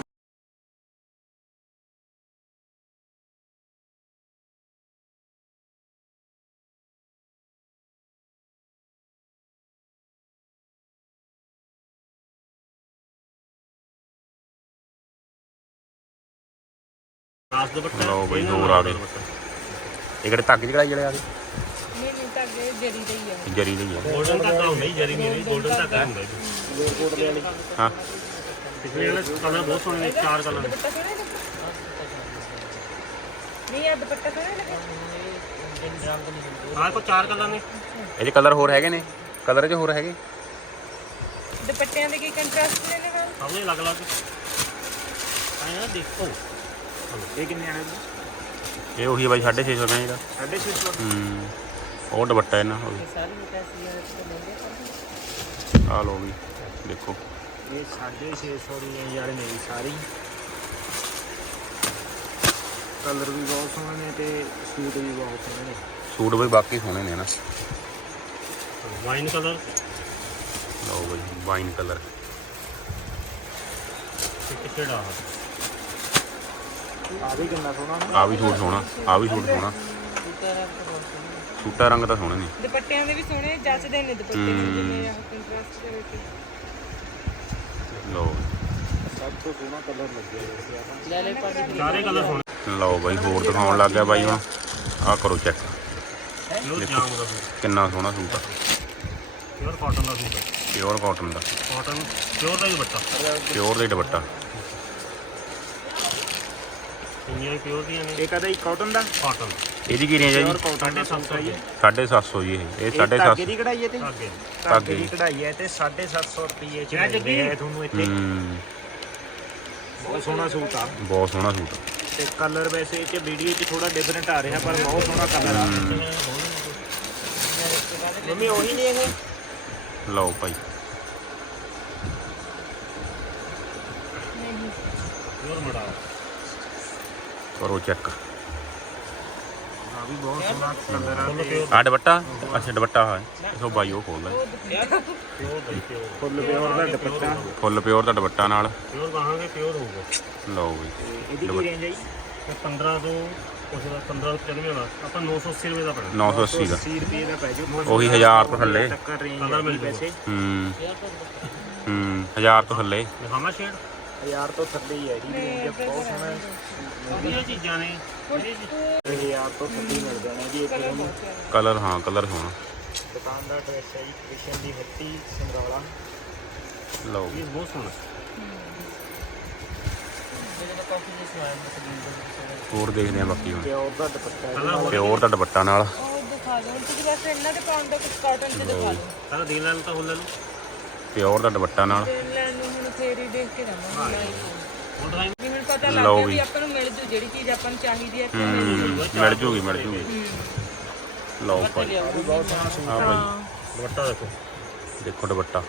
ਖਾਸ ਦੁਪੱਟਾ ਲਓ ਬਈ, ਇਹਨਾਂ ਹੋਰ ਨਾਲ ਆ ਗਏ। ਦੁਪੱਟਾ। ਇਹ ਕਿਹੜੇ ਧਾਗੇ ਦੀ ਕਢਾਈ ਵਾਲੇ ਆ ਗਏ ਨਹੀਂ ਨਹੀਂ ਤਾਂ ਅੱਗੇ ਜਰੀ ਦਾ ਹੀ ਆ ਜਰੀ ਦੇ ਹੀ ਆ। ਗੋਲਡਨ ਧਾਗਾ ਹੁੰਦਾ ਜੀ ਜਰੀ ਨਹੀਂ ਗੋਲਡਨ ਧਾਗਾ ਹੁੰਦਾ ਜੀ। ਕੋਟ ਦੇ ਵਾਲੀ ਹਾਂ ਪਿਛਲੇ ਵਾਲੇ ਕਲਰ ਬਹੁਤ ਸੋਹਣੇ ਨੇ ਚਾਰ ਕਲਰ ਨੇ। ਦੁਪੱਟਾ ਸੋਹਣਾ ਲੱਗਾ ਨਹੀਂ ਆ ਦੁਪੱਟਾ ਸੋਹਣਾ ਲੱਗਾ ਆਹ ਕੋ ਚਾਰ ਕਲਰ ਨੇ। ਇਹਦੇ ਕਲਰ ਹੋਰ ਹੈਗੇ ਨੇ ਕਲਰ 'ਚ ਹੋਰ ਹੈਗੇ। ਦੁਪੱਟਿਆਂ ਦੇ ਕੀ ਕੰਟਰਾਸਟ ਨੇ ਨਾਲ ਸਾਹਮਣੇ ਅਲੱਗ ਅਲੱਗ ਆਇਆ ਦੇਖੋ ਇਹ ਕਿੰਨੇ ਆਣੇ ਜੀ? ਇਹ ਉਹੀ ਆ ਬਾਈ ਸਾਢੇ ਛੇ ਸੌ ਰੁਪਏ ਦਾ। ਸਾਢੇ ਛੇ ਸੌ। ਹੂੰ ਉਹ ਦੁਪੱਟਾ ਇਹਨਾਂ ਉਹ ਇਹ ਸਾਰੇ ਪੈਸੇ ਆ ਤੇ ਲੈਂਦੇ ਆ ਲਓ ਵੀ ਦੇਖੋ। ਇਹ ਸਾਢੇ ਛੇ ਸੌ ਦੀ ਰੇਂਜ ਵਾਲੇ ਨੇ ਜੀ ਸਾਰੀ। ਕਲਰ ਵੀ ਬਹੁਤ ਸੋਹਣੇ ਨੇ ਤੇ ਸੂਟ ਵੀ ਬਹੁਤ ਸੋਹਣੇ ਨੇ। ਸੂਟ ਬਈ ਬਾਕੀ ਸੋਹਣੇ ਨੇ ਨਾ। ਵਾਈਨ ਕਲਰ ਲਓ ਬਈ ਵਾਈਨ ਕਲਰ। ਕਿੱਥੇ ਡਾ ਆ ਵੀ ਕਿੰਨਾ ਸੋਹਣਾ ਨਾ। ਆ ਵੀ ਸੂਟ ਸੋਹਣਾ, ਆ ਵੀ ਸੂਟ ਸੋਹਣਾ। ਸੂਟਾਂ ਰੰਗ ਤਾਂ ਸੋਹਣੇ ਨੇ। ਦੁਪੱਟਿਆਂ ਦੇ ਵੀ ਸੋਹਣੇ ਜੱਚਦੇ ਨੇ ਦੁਪੱਟੇ ਨੂੰ ਜਿਵੇਂ ਆਹ ਕੰਟਰਾਸਟ ਦੇ ਵਿੱਚ। ਲਓ ਸਭ ਤੋਂ ਸੋਹਣਾ ਕਲਰ ਲੱਗਿਆ ਵੈਸੇ ਆਪਾਂ। ਲੈ ਲੈ ਪਾ ਸਾਰੇ ਕਲਰ ਸੋਹਣੇ। ਲਓ ਬਾਈ ਹੋਰ ਦਿਖਾਉਣ ਲੱਗ ਗਿਆ ਬਾਈ ਹੁਣ। ਆਹ ਕਰੋ ਚੈੱਕ ਪਿਓਰ ਜਾਮ ਦਾ ਸੂਟ, ਕਿੰਨਾ ਸੋਹਣਾ ਸੂਟ ਆ। ਪਿਓਰ ਕਾਟਨ ਦਾ ਸੂਟ ਹੈ। ਪਿਓਰ ਕਾਟਨ ਦਾ, ਕਾਟਨ ਪਿਓਰ ਦਾ ਹੀ ਦੁਪੱਟਾ। ਪਿਓਰ ਦਾ ਹੀ ਦੁਪੱਟਾ। ਇੰਨੀਆਂ ਪਿਓਰ ਦੀਆਂ ਨੇ। ਇਹ ਕਦਾ ਹੀ ਕਾਟਨ ਦਾ। ਕਾਟਨ ਇਹਦੀ ਕੀ ਰੇਂਜ ਹੈ ਜੀ? ਕਾਟਨ ਦਾ ਸੂਟ ਹੈ ਜੀ। ਸਾਢੇ ਸੱਤ ਸੌ ਜੀ। ਇਹ ਇਹ ਸਾਢੇ ਧਾਗੇ ਸੱਤ ਦੀ ਕਢਾਈ ਹੈ ਤੇ ਅੱਗੇ ਧਾਗੇ ਦੀ ਕਢਾਈ ਹੈ ਤੇ ਸਾਢੇ ਸੱਤ ਸੌ ਰੁਪਏ ਚ ਮਿਲਦੇ ਹੈ ਤੁਹਾਨੂੰ ਇੱਥੇ। ਹੂੰ ਬਹੁਤ ਸੋਹਣਾ ਸੂਟ ਆ ਬਹੁਤ ਸੋਹਣਾ ਸੂਟ। ਤੇ ਕਲਰ ਵੈਸੇ ਇਹ ਚ ਵੀਡੀਓ 'ਚ ਥੋੜਾ ਡਿਫਰੈਂਟ ਆ ਰਿਹਾ ਪਰ ਬਹੁਤ ਸੋਹਣਾ ਕਲਰ ਆ। ਮੰਮੀ ਉਹੀ ਨਹੀਂ ਇਹ। ਲਓ ਭਾਈ ਪਿਓਰ ਮੜਾ ਕਰੋ ਚੈੱਕ। ਆ ਵੀ ਬਹੁਤ ਸੋਹਣਾ ਕਲਰ ਆ ਤੇ ਆ ਦੁਪੱਟਾ। ਅੱਛਾ ਦੁਪੱਟਾ ਹੈ ਸੋ ਬਾਈ ਉਹ ਖੋਲ ਲੈ। ਪਿਓਰ ਦਾ ਹੀ ਪਿਓਰ। ਫੁੱਲ ਪਿਓਰ ਦਾ ਦੁਪੱਟਾ ਫੁੱਲ ਪਿਓਰ ਦਾ ਦੁਪੱਟਾ ਨਾਲ। ਪਿਓਰ ਕਹਾਂਗੇ ਪਿਓਰ ਹੋਊਗਾ। ਲਓ ਬਈ ਤੇ ਇਹਦੀ ਕੀ ਰੇਂਜ ਹੈ ਜੀ? ਤੇ ਪੰਦਰਾਂ ਤੋਂ ਉਸ ਦਾ ਪੰਦਰਾਂ ਤੋਂ ਚੱਲਵੇਂ ਵਾਲਾ ਆਪਾਂ ਨੌ ਸੌ ਅੱਸੀ ਰੁਪਏ ਦਾ ਪੈਣਾ। ਨੌ ਸੌ ਅੱਸੀ ਦਾ ਅੱਸੀ ਰੁਪਏ ਦਾ ਪੈ ਜਾਊ। ਉਹੀ ਹਜ਼ਾਰ ਤੋਂ ਥੱਲੇ। ਟੱਕਰ ਰੇਂਜ ਕਲਰ ਮਿਲ ਹੈ ਵੈਸੇ। ਹੂੰ ਹੂੰ ਹਜ਼ਾਰ ਤੋਂ ਥੱਲੇ। ਦਿਖਾਵਾਂ ਸ਼ੇਡ ਹਜ਼ਾਰ ਤੋਂ ਥੱਲੇ ਹੀ ਹੈ ਜੀ ਰੇਂਜ। ਬਹੁਤ ਸੋਹਣਾ ਵਧੀਆ ਚੀਜ਼ਾਂ ਨੇ। ਹਜ਼ਾਰ ਤੋਂ ਥੱਲੇ ਮਿਲ ਜਾਣਾ ਜੀ ਇੱਕ ਤੁਹਾਨੂੰ। ਕਲਰ ਹਾਂ ਕਲਰ ਸੋਹਣਾ। ਦੁਕਾਨ ਦਾ ਐਡਰੈਸ ਹੈ ਜੀ ਕ੍ਰਿਸ਼ਨ ਦੀ ਹੱਟੀ ਸਮਰਾਲਾ। ਲਓ ਇਹ ਬਹੁਤ ਸੋਹਣਾ। ਹੋਰ ਦੇਖਦੇ ਆ ਬਾਕੀ ਹੁਣ। ਪਿਓਰ ਦਾ ਦੁਪੱਟਾ ਹੈ ਕਲਰ ਪਿਓਰ ਦਾ ਦੁਪੱਟਾ ਨਾਲ। ਉਹ ਦਿਖਾ ਦਿਓ ਤੁਸੀਂ ਬਸ ਇਹਨਾਂ ਦੇ ਪਾਉਣ ਦਾ ਕੁਝ ਕਾਟਨ ਚ ਦਿਖਾ ਦਿਓ। ਪਹਿਲਾਂ ਦੇਣ ਲੈਣ ਤਾਂ ਹੋ ਲੈ ਲਓ। ਪਿਓਰ ਦਾ ਦੁਪੱਟਾ ਨਾਲ। ਤੇ ਲੈਣ ਨੂੰ ਹੁਣ ਫੇਰ ਹੀ ਦੇਖ ਕੇ ਦਵਾਂਗੇ। ਹੁਣ ਦਿਖਾਈ ਵੀ ਹੁਣ ਪਤਾ ਲਓ ਲੱਗ ਗਿਆ ਵੀ। ਵੀ ਆਪਾਂ ਨੂੰ ਮਿਲ ਜੂ ਜਿਹੜੀ ਚੀਜ਼ ਆਪਾਂ ਨੂੰ ਚਾਹੀਦੀ ਹੈ ਇੱਥੇ ਮਿਲ ਹੂੰ ਮਿਲ ਜੂਗੀ ਮਿਲ ਜੂਗੀ। ਲਓ ਭਾਈ ਬਹੁਤ ਸੋਹਣਾ ਸੂਟ ਹਾਂ ਭਾਈ ਦੁਪੱਟਾ ਦੇਖੋ। ਦੇਖੋ ਦੁਪੱਟਾ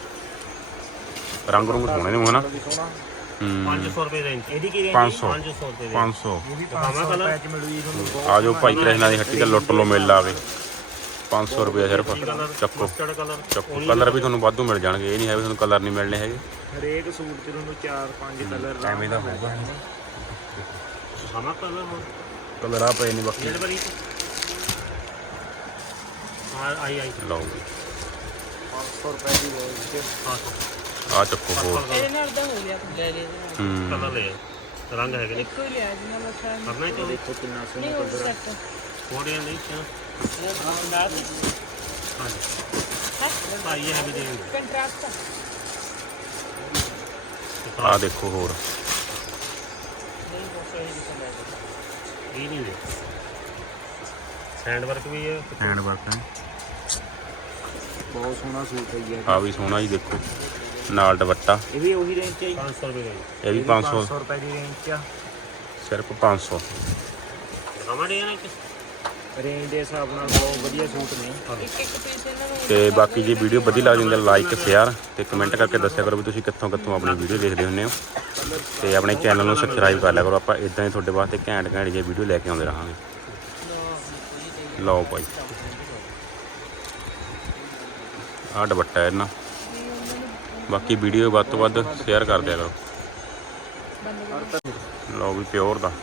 ਰੰਗ ਰੰਗ ਸੋਹਣੇ ਨੇ ਹਨਾ। ਵੀ ਸੋਹਣਾ। ਹੂੰ ਪੰਜ ਸੌ ਰੁਪਏ ਰੇਂਜ। ਇਹਦੀ ਕੀ ਰੇਂਜ? ਪੰਜ ਸੌ ਪੰਜ ਸੌ ਰੁਪਏ ਦੇ ਪੰਜ ਸੌ। ਇਹ ਵੀ ਪੰਜ ਸੌ ਰੁਪਏ ਚ ਮਿਲੂ ਜੀ ਤੁਹਾਨੂੰ। ਆ ਜਾਓ ਭਾਈ ਕ੍ਰਿਸ਼ਨਾ ਦੀ ਹੱਟੀ ਤੇ ਲੁੱਟ ਲਓ ਮੇਲਾ ਆ ਕੇ। ਪੰਜ ਸੌ ਰੁਪਏ ਸਿਰਫ ਚੱਕੋ ਮਸਟਰਡ ਕਲਰ ਚੱਕੋ। ਕਲਰ ਵੀ ਤੁਹਾਨੂੰ ਵਾਧੂ ਮਿਲ ਜਾਣਗੇ। ਇਹ ਨਹੀਂ ਹੈ ਵੀ ਤੁਹਾਨੂੰ ਕਲਰ ਨਹੀਂ ਮਿਲਣੇ ਹੈਗੇ। ਹਰੇਕ ਸੂਟ 'ਚ ਤੁਹਾਨੂੰ ਚਾਰ ਪੰਜ ਕਲਰ ਐਵੇਂ ਦਾ ਹੋਊਗਾ। ਦਿਖਾਵਾਂ ਕਲਰ ਹੁਣ ਕਲਰ ਆ ਪਏ ਨੇ ਬਾਕੀ। ਜਿਹੜੇ ਬਰੀ ਹਾਂ ਆਈ ਆਈ ਲਓ ਪੰਜ ਸੌ ਰੁਪਏ ਦੀ ਰੇਂਜ 'ਚ। ਹਾਂ ਆ ਚੱਕੋ ਹੋਰ। ਇਹਦੇ ਨਾਲ ਤਾਂ ਹੋ ਗਿਆ ਲੈ ਲੈ ਇਹਦੇ ਨਾਲ। ਹੂੰ ਕਲਰ ਲੈ ਰੰਗ ਹੈਗੇ ਨੇ। ਇੱਕੋ ਹੀ ਲਿਆ ਜੀ ਨਾਲ ਅੱਛਾ ਨਹੀਂ ਕਰਨਾ ਹੀ ਚਾਹੀਦਾ। ਦੇਖੋ ਕਿੰਨਾ ਸੋਹਣਾ ਹੋਰ ਕਲਰ ਆ। ਸੈੱਟ ਕੋੜੀਆਂ ਨਹੀਂ ਕਿਉਂ ਹਾਂਜੀ ਭਾਈ ਇਹ ਵੀ ਦੇਣਗੇ। ਕੰਟਰਾਸਟ ਆ ਦੇਖੋ ਹੋਰ। ਇਹ ਨਹੀਂ ਦੇ ਸੈਂਡ ਵਰਕ ਵੀ ਹੈ। ਹੈਂਡ ਵਰਕ ਹੈ। ਬਹੁਤ ਸੋਹਣਾ ਸੂਟ ਹੈ ਜੀ ਇਹ। ਆ ਵੀ ਸੋਹਣਾ ਜੀ ਦੇਖੋ ਨਾਲ ਦੁਪੱਟਾ। ਇਹ ਵੀ ਉਹੀ ਰੇਂਜ 'ਚ ਹੈ ਜੀ। ਪੰਜ ਸੌ ਰੁਪਏ ਦਾ ਇਹ ਵੀ ਪੰਜ ਸੌ ਰੁਪਏ ਦੀ ਰੇਂਜ 'ਚ ਆ। ਸਿਰਫ ਪੰਜ ਸੌ। ਦਿਖਾਵਾਂ ਦੇ ਨਾ ਇੱਕ ਰੇਂਜ ਦੇ ਹਿਸਾਬ ਨਾਲ ਬਹੁਤ ਵਧੀਆ ਸੂਟ ਨੇ। ਇੱਕ ਇੱਕ ਪੀਸ ਇਹਨਾਂ ਨੂੰ ਤੇ ਬਾਕੀ ਜੇ ਵੀਡੀਓ ਵਧੀਆ ਲੱਗਦੀ ਹੁੰਦੀ ਲਾਈਕ ਸ਼ੇਅਰ ਤੇ ਕਮੈਂਟ ਕਰਕੇ ਦੱਸਿਆ ਕਰੋ ਵੀ ਤੁਸੀਂ ਕਿੱਥੋਂ ਕਿੱਥੋਂ ਆਪਣੀ ਵੀਡੀਓ ਦੇਖਦੇ ਹੁੰਦੇ ਹੋ। ਤੇ ਆਪਣੇ ਚੈਨਲ ਨੂੰ ਸਬਸਕ੍ਰਾਈਬ ਕਰ ਲਿਆ ਕਰੋ। ਆਪਾਂ ਇਦਾਂ ਹੀ ਤੁਹਾਡੇ ਵਾਸਤੇ ਘੈਂਟ ਘੈਂਟ ਜਿਹੀ ਵੀਡੀਓ ਲੈ ਕੇ ਆਉਂਦੇ ਰਹਾਂਗੇ। ਲਓ ਭਾਈ ਆਹ ਦੁਪੱਟਾ ਇਹਨਾਂ। ਬਾਕੀ ਵੀਡੀਓ ਵੱਧ ਤੋਂ ਵੱਧ ਸ਼ੇਅਰ ਕਰ ਦਿਆ ਕਰੋ। ਲਓ ਵੀ ਪਿਓਰ ਦਾ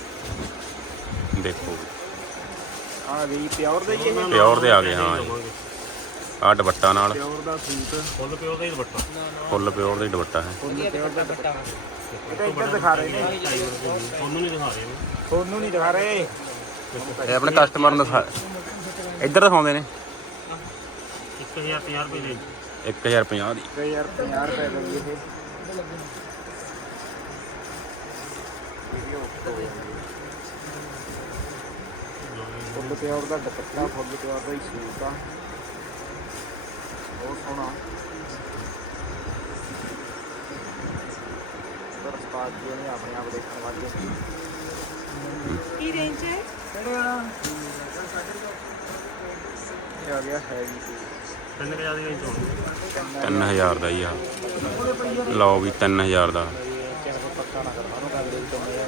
ਦੇਖੋ। ਆ ਗਈ ਪਿਓਰ ਦਾ ਹੀ ਇਹ। ਪਿਓਰ ਦੇ ਆ ਗਏ ਹਾਂ। ਆਹ ਦੁਪੱਟਾ ਨਾਲ। ਪਿਓਰ ਦਾ ਸੂਟ। ਫੁੱਲ ਪਿਓਰ ਦਾ ਹੀ ਦੁਪੱਟਾ। ਫੁੱਲ ਪਿਓਰ ਦਾ ਹੀ ਦੁਪੱਟਾ ਹੈ। ਫੁੱਲ ਪਿਓਰ ਦਾ ਦੁਪੱਟਾ। ਇਹ ਤਾਂ ਇੱਧਰ ਦਿਖਾ ਰਹੇ ਨੇ। ਤੁਹਾਨੂੰ ਨਹੀਂ ਦਿਖਾ ਰਹੇ ਨੇ। ਤੁਹਾਨੂੰ ਨਹੀਂ ਦਿਖਾ ਰਹੇ। ਇਹ ਆਪਣੇ ਕਸਟਮਰ ਨੂੰ ਦਿਖਾ ਇੱਧਰ ਦਿਖਾਉਂਦੇ ਨੇ। ਇੱਕ ਹਜ਼ਾਰ ਪੰਜਾਹ ਰੁਪਏ ਦੇ ਇੱਕ ਹਜ਼ਾਰ ਪੰਜਾਹ ਦੀ। ਇੱਕ ਹਜ਼ਾਰ ਪੰਜਾਹ ਰੁਪਏ ਦਾ ਜੀ ਇਹ। ਫੁੱਲ ਪਿਓਰ ਦਾ ਦੁਪੱਟਾ ਫੁੱਲ ਪਿਓਰ ਦਾ ਹੀ ਸੂਟ ਆ। ਬਹੁਤ ਸੋਹਣਾ। ਪਾਰਟੀ ਉਹਨੇ ਆਪਣੇ ਆਪ ਦੇਖਣ ਲੱਗ ਗਏ। ਕੀ ਰੇਂਜ ਹੈ? ਇਹ ਆ ਗਿਆ ਹੈਵੀ ਤਿੰਨ ਹਜ਼ਾਰ ਦੀ ਰੇਂਜ ਹੋਣੀ। ਤਿੰਨ ਹਜ਼ਾਰ ਦਾ ਹੀ ਆ। ਲਓ ਵੀ ਤਿੰਨ ਹਜ਼ਾਰ ਦਾ। ਚੈਨਲ ਪੱਕਾ ਨਾ ਕਰਵਾ ਨੂੰ ਕਰਦੇ ਤੋਂ ਮੈਂ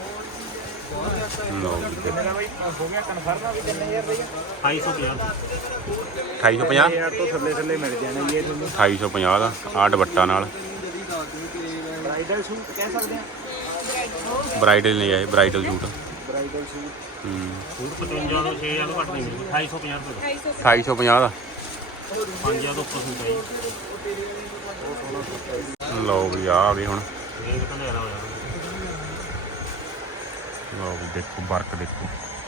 ਲਓ ਵੀ ਦੇਖੋ। ਮੇਰਾ ਬਾਈ ਹੋ ਗਿਆ ਕਨਫਰਮ ਆ ਵੀ ਤਿੰਨ ਹਜ਼ਾਰ ਰੁਪਏ ਅਠਾਈ ਸੌ ਪੰਜਾਹ ਅਠਾਈ ਸੌ ਪੰਜਾਹ ਹਜ਼ਾਰ ਤੋਂ ਥੱਲੇ ਥੱਲੇ ਮਿਲ ਜਾਣਾ ਜੀ ਇਹ ਤੁਹਾਨੂੰ। ਅਠਾਈ ਸੌ ਪੰਜਾਹ ਦਾ ਆਹ ਦੁਪੱਟਾ ਨਾਲ ਬ੍ਰਾਈਡਲ ਸੂਟ ਕਹਿ ਸਕਦੇ ਆ। ਬ੍ਰਾਈਡਲ ਨਹੀਂ ਆਏ ਬ੍ਰਾਈਡਲ ਸੂਟ। ਬ੍ਰਾਈਡਲ ਸੂਟ ਹੂੰ ਸੂਟ ਪਚਵੰਜਾ ਤੋਂ ਛੇ ਹਜ਼ਾਰ ਤੋਂ ਘੱਟ ਨਹੀਂ ਮਿਲੂ। ਅਠਾਈ ਸੌ ਪੰਜਾਹ ਰੁਪਏ ਦਾ ਅਠਾਈ ਸੌ ਪੰਜਾਹ ਦਾ। ਪੰਜ ਹਜ਼ਾਰ ਤੋਂ ਉੱਪਰ ਸੂਟ ਹੈ ਜੀ। ਲਓ ਵੀ ਆ ਆ ਗਏ ਹੁਣ। ਰੇਂਜ ਤਾਂ ਲੈਣਾ ਹੋਇਆ ਲਓ ਵੀ ਦੇਖੋ ਵਰਕ ਦੇਖੋ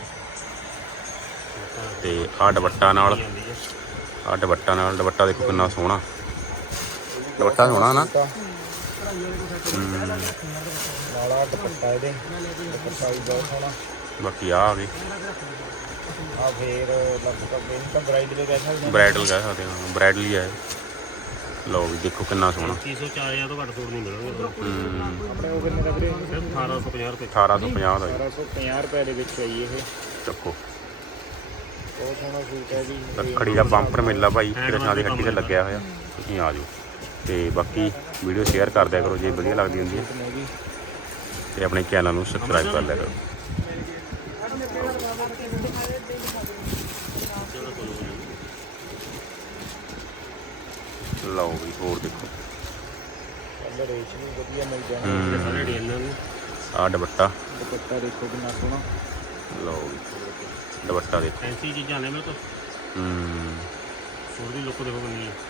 ਤੇ ਆਹ ਦੁਪੱਟਾ ਨਾਲ ਜਾਂਦੀ ਹੈ। ਆਹ ਦੁਪੱਟਾ ਨਾਲ ਦੁਪੱਟਾ ਦੇਖੋ ਕਿੰਨਾ ਸੋਹਣਾ ਦੁਪੱਟਾ ਸੋਹਣਾ ਨਾ। ਨਾਲਾ ਦੁਪੱਟਾ ਇਹਦੇ ਦੁਪੱਟਾ ਵੀ ਬਹੁਤ ਸੋਹਣਾ। ਬਾਕੀ ਆ ਆ ਗਏ ਆ ਫੇਰ ਲਗਭਗ ਇਹਨੂੰ ਤਾਂ ਬ੍ਰਾਈਡਲ ਕਹਿ ਸਕਦੇ ਆ। ਬ੍ਰਾਈਡਲ ਕਹਿ ਸਕਦੇ ਹਾਂ ਬ੍ਰਾਈਡਲ ਹੀ ਹੈ। ਲਓ ਵੀ ਦੇਖੋ ਕਿੰਨਾ ਸੋਹਣਾ। ਪੱਚੀ ਸੌ ਚਾਰ ਹਜ਼ਾਰ ਤੋਂ ਘੱਟ ਸੂਟ ਨਹੀਂ ਮਿਲਣਗੇ ਹੂੰ ਆਪਣੇ ਉਹ ਕਿੰਨੇ ਦਾ ਵੀਰੇ? ਸਿਰਫ ਅਠਾਰਾਂ ਸੌ ਪੰਜਾਹ ਰੁਪਏ ਅਠਾਰਾਂ ਸੌ ਪੰਜਾਹ ਦਾ ਜੀ। ਅਠਾਰਾਂ ਸੌ ਪੰਜਾਹ ਰੁਪਏ ਦੇ ਵਿੱਚ ਹੈ ਜੀ ਇਹ। ਚੱਕੋ ਬਹੁਤ ਸੋਹਣਾ ਸੂਟ ਹੈ ਜੀ। ਰੱਖੜੀ ਦਾ ਬੰਪਰ ਮੇਲਾ ਭਾਈ ਕ੍ਰਿਸ਼ਨਾ ਦੀ ਹੱਟੀ ਤੇ ਲੱਗਿਆ ਹੋਇਆ। ਤੁਸੀਂ ਆ ਜਾਓ ਤੇ ਬਾਕੀ ਵੀਡੀਓ ਸ਼ੇਅਰ ਕਰ ਦਿਆ ਕਰੋ ਜੇ ਵਧੀਆ ਲੱਗਦੀ ਹੁੰਦੀ ਹੈ ਤੇ ਆਪਣੇ ਚੈਨਲ ਨੂੰ ਸਬਸਕ੍ਰਾਈਬ ਕਰ ਲਿਆ ਕਰੋ। ਲਓ ਵੀ ਹੋਰ ਦੇਖੋ ਕਲਰ ਰੇਚ ਵੀ ਵਧੀਆ ਮਿਲ ਜਾਣਾ। ਹੂੰ ਸਾਰੇ ਡਿਜ਼ਾਈਨਾਂ ਨੂੰ ਆਹ ਦੁਪੱਟਾ ਦੁਪੱਟਾ ਦੇਖੋ ਕਿੰਨਾ ਸੋਹਣਾ। ਲਓ ਵੀ ਦੁਪੱਟਾ ਦੇਖੋ ਫੈਂਸੀ ਚੀਜ਼ਾਂ ਨੇ ਮੇਰੇ ਕੋਲ। ਹੂੰ ਸੂਟ ਦੀ ਲੁੱਕ ਦੇਖੋ ਕਿੰਨੀ ਹੈ।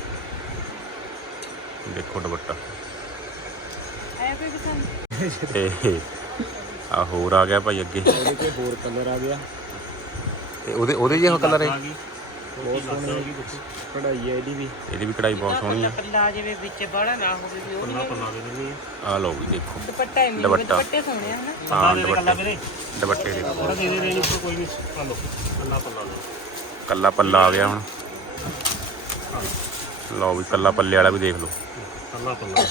ਦੇਖੋ ਦੁਪੱਟਾ ਆਇਆ ਕੋਈ ਪਸੰਦ? ਤੇ ਆ ਹੋਰ ਆ ਗਿਆ ਭਾਈ ਅੱਗੇ ਉਹਦੇ ਤੇ ਹੋਰ ਕਲਰ ਆ ਗਿਆ। ਤੇ ਉਹਦੇ ਉਹਦੇ ਜਿਹੇ ਕਲਰ ਹੈ। ਆ ਗਈ ਬਹੁਤ ਬਹੁਤ ਸੋਹਣੀ ਕਢਾਈ ਹੈ ਇਹਦੀ ਵੀ। ਇਹਦੀ ਵੀ ਕਢਾਈ ਬਹੁਤ ਸੋਹਣੀ ਆ। ਪੱਲਾ ਜਿਵੇਂ ਵਿੱਚ ਬੜਾ ਨਾ ਹੋਵੇ ਵੀ ਉਹ ਪੱਲਾ ਪੱਲਾ ਦੇ ਦਿੰਦੀ ਹੈ। ਆ ਲਓ ਵੀ ਦੇਖੋ ਦੁਪੱਟਾ ਐਵੇਂ ਦੁਪੱਟਾ। ਦੁਪੱਟੇ ਸੋਹਣੇ ਆ ਹਨਾ। ਹਾਂ ਪੱਲਾ ਦੇ ਕੱਲਾ ਦੁਪੱਟੇ ਵੀਰੇ ਦੁਪੱਟੇ ਦੇਖੋ ਥੋੜਾ ਦੇ ਦੇ ਰੇਂਜ ਉੱਪਰ ਕੋਈ ਨਹੀਂ ਪਾ ਲਓ ਪੱਲਾ ਪੱਲਾ ਲਓ। ਕੱਲਾ ਪੱਲਾ ਆ ਗਿਆ ਹੁਣ। ਲਓ ਵੀ ਕੱਲਾ ਪੱਲੇ ਵਾਲਾ ਵੀ ਦੇਖ ਲਓ। ਪੱਲਾ ਪੱਲਾ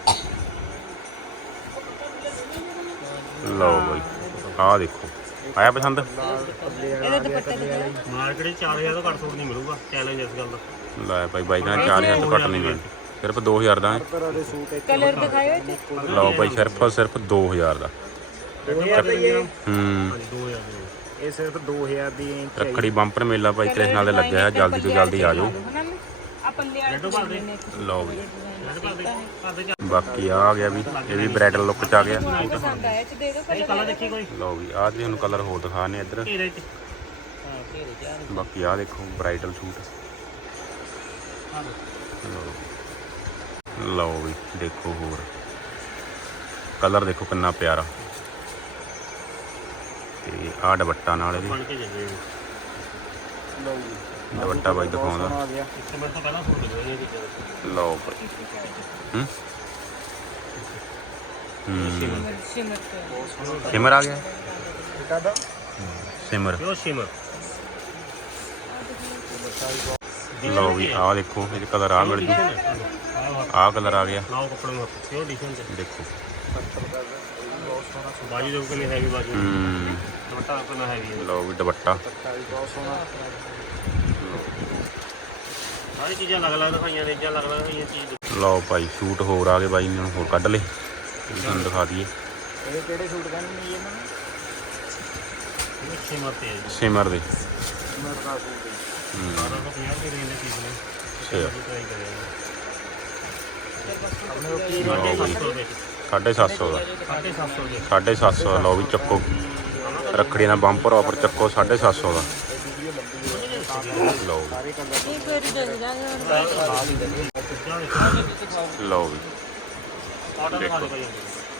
ਲਓ ਬਾਈ ਆਹ ਦੇਖੋ ਆਇਆ ਪਸੰਦ। ਇਹਦੇ ਦੁਪੱਟੇ ਦੇ ਮਾਰਕੀਟ ਵਿੱਚ ਚਾਰ ਹਜ਼ਾਰ ਤੋਂ ਘੱਟ ਸੂਟ ਨਹੀਂ ਮਿਲੂਗਾ। ਚੈਲੰਜ ਇਸ ਗੱਲ ਦਾ। ਲੈ ਭਾਈ ਬਾਈ ਕਹਿੰਦਾ ਚਾਰ ਹਜ਼ਾਰ ਤੋਂ ਘੱਟ ਨਹੀਂ ਮਿਲਦਾ ਸਿਰਫ ਦੋ ਹਜ਼ਾਰ ਦਾ ਹੈ। ਤਰ੍ਹਾਂ ਦੇ ਸੂਟ ਇੱਥੇ ਕਲਰ ਦਿਖਾਇਓ ਇੱਥੇ। ਲਓ ਭਾਈ ਸਿਰਫ ਸਿਰਫ ਦੋ ਹਜ਼ਾਰ ਦਾ। ਦੋ ਹਜ਼ਾਰ ਦੀ ਇਹ। ਹੂੰ ਹਾਂਜੀ ਦੋ ਹਜ਼ਾਰ ਦੇ ਇਹ ਸਿਰਫ ਦੋ ਹਜ਼ਾਰ ਦੀ ਇੰਚ ਹੈ। ਰੱਖੜੀ ਬੰਪਰ ਮੇਲਾ ਭਾਈ ਕ੍ਰਿਸ਼ਨਾ ਦੇ ਲੱਗਿਆ ਹੈ। ਜਲਦੀ ਤੋਂ ਜਲਦੀ ਆ ਜਾਓ। ਆ ਪੱਲੇ ਵਾਲੇ ਨੇ। ਲਓ ਵੀ ਕਰਦੇ ਚੱਲ ਬਾਕੀ ਆ ਆ ਗਿਆ ਵੀ ਇਹ ਵੀ ਬ੍ਰਾਈਡਲ ਲੁੱਕ ਚ ਆ ਗਿਆ। ਪਸੰਦ ਆਇਆ ਚ ਦੇ ਦਿਓ ਇਹ ਕਲਰ ਦੇਖੀ ਕੋਈ ਲਓ ਵੀ ਆਹ ਤੁਹਾਨੂੰ ਕਲਰ ਹੋਰ ਦਿਖਾਣੇ ਇੱਧਰ। ਘੇਰੇ ਚ ਹਾਂ ਘੇਰੇ ਚ ਆ ਬਾਕੀ ਆਹ ਦੇਖੋ ਬ੍ਰਾਈਡਲ ਸੂਟ। ਲਓ ਲਓ ਵੀ ਦੇਖੋ ਹੋਰ ਕਲਰ ਦੇਖੋ ਕਿੰਨਾ ਪਿਆਰਾ ਤੇ ਆਹ ਦੁਪੱਟਾ ਨਾਲ ਇਹਦੇ ਬਣ ਕੇ ਜਾਂਦੇ ਲਓ ਜੀ। ਦੁਪੱਟਾ ਬਾਈ ਦਿਖਾਉਂਦਾ। ਆ ਗਿਆ। ਇੱਕ ਮਿੰਟ ਤੋਂ ਪਹਿਲਾਂ ਸੂਟ ਮਿਲੂਗਾ ਇਹ ਚੀਜ਼ਾਂ। ਲਓ ਭਾਈ ਹੂੰ ਹੂੰ ਸ਼ਿਮਰ ਤੇ ਸਿਮਰ ਆ ਗਿਆ ਕਾਦਾ ਸਿਮਰ। ਪਿਓ ਸ਼ਿਮਰ ਲਓ ਵੀ ਆਹ ਦੇਖੋ ਇਹਦੇ ਕਲਰ ਆ ਮਿਲ ਜੂ। ਆਹ ਆਹ ਕਲਰ ਆ ਗਿਆ ਲਾਓ ਕੱਪੜੇ ਨੂੰ ਹੱਥ ਪਿਓ ਡਿਸ਼ਨ ਤੇ ਦੇਖੋ। ਬਹੁਤ ਸੋਹਣਾ ਸੂਟ ਬਾਜੀ ਦੇ ਉੱਪਰ ਹੈਵੀ ਬਾਜੀ ਹੂੰ ਦੁਪੱਟਾ ਆਪਣਾ ਹੈਵੀ ਹੈ। ਲਓ ਵੀ ਦੁਪੱਟਾ ਵੀ ਬਹੁਤ ਸੋਹਣਾ। ਸਾਰੀ ਚੀਜ਼ਾਂ ਅਲੱਗ ਅਲੱਗ ਦਿਖਾਈਆਂ ਨੇ ਜਾਂ ਅਲੱਗ ਅਲੱਗ ਦਿਖਾਈਆਂ ਚੀਜ਼। ਲਓ ਭਾਈ ਸੂਟ ਹੋਰ ਆ ਗਏ ਬਾਈ ਨੇ ਹੋਰ ਕੱਢ ਲਏ ਇਹ ਵੀ ਤੁਹਾਨੂੰ ਦਿਖਾ ਦਈਏ। ਇਹ ਕਿਹੜੇ ਸੂਟ ਕਹਿੰਦੇ ਨੇ ਜੀ ਇਹਨਾਂ ਨੂੰ? ਇਹ ਸ਼ਿਮਰ ਤੇ ਹੈ ਜੀ। ਸਿਮਰ ਦੇ ਸਿਮਰ ਦਾ ਸੂਟ ਹੈ। ਹੂੰ ਅਠਾਰਾਂ ਸੌ ਪੰਜਾਹ ਦੀ ਰੇਂਜ ਦੇ ਚੀਜ਼ ਨੇ। ਅੱਛਾ। ਟਰਾਈ ਕਰਿਆ ਆਪਣੇ ਉਹ ਕੀ ਸਾਢੇ ਸੱਤ ਸੌ ਰੁਪਏ ਸਾਢੇ ਸੱਤ ਸੌ ਦਾ ਸਾਢੇ ਸੱਤ ਸੌ ਰੁਪਏ ਸਾਢੇ ਸੱਤ ਸੌ ਦਾ। ਲਓ ਵੀ ਚੱਕੋ ਰੱਖੜੀ ਦਾ ਬੰਪਰ ਆਫਰ ਚੱਕੋ ਸਾਢੇ ਸੱਤ ਸੌ ਦਾ। ਲਓ ਵੀ ਸਾਰੇ ਕਲਰ ਇਹ ਕੋਈ ਦੇ ਦਾਂਗੇ ਹੁਣ। ਲਓ ਵੀ ਕਾਟਨ ਦਿਖਾ ਦੇ ਭਾਈ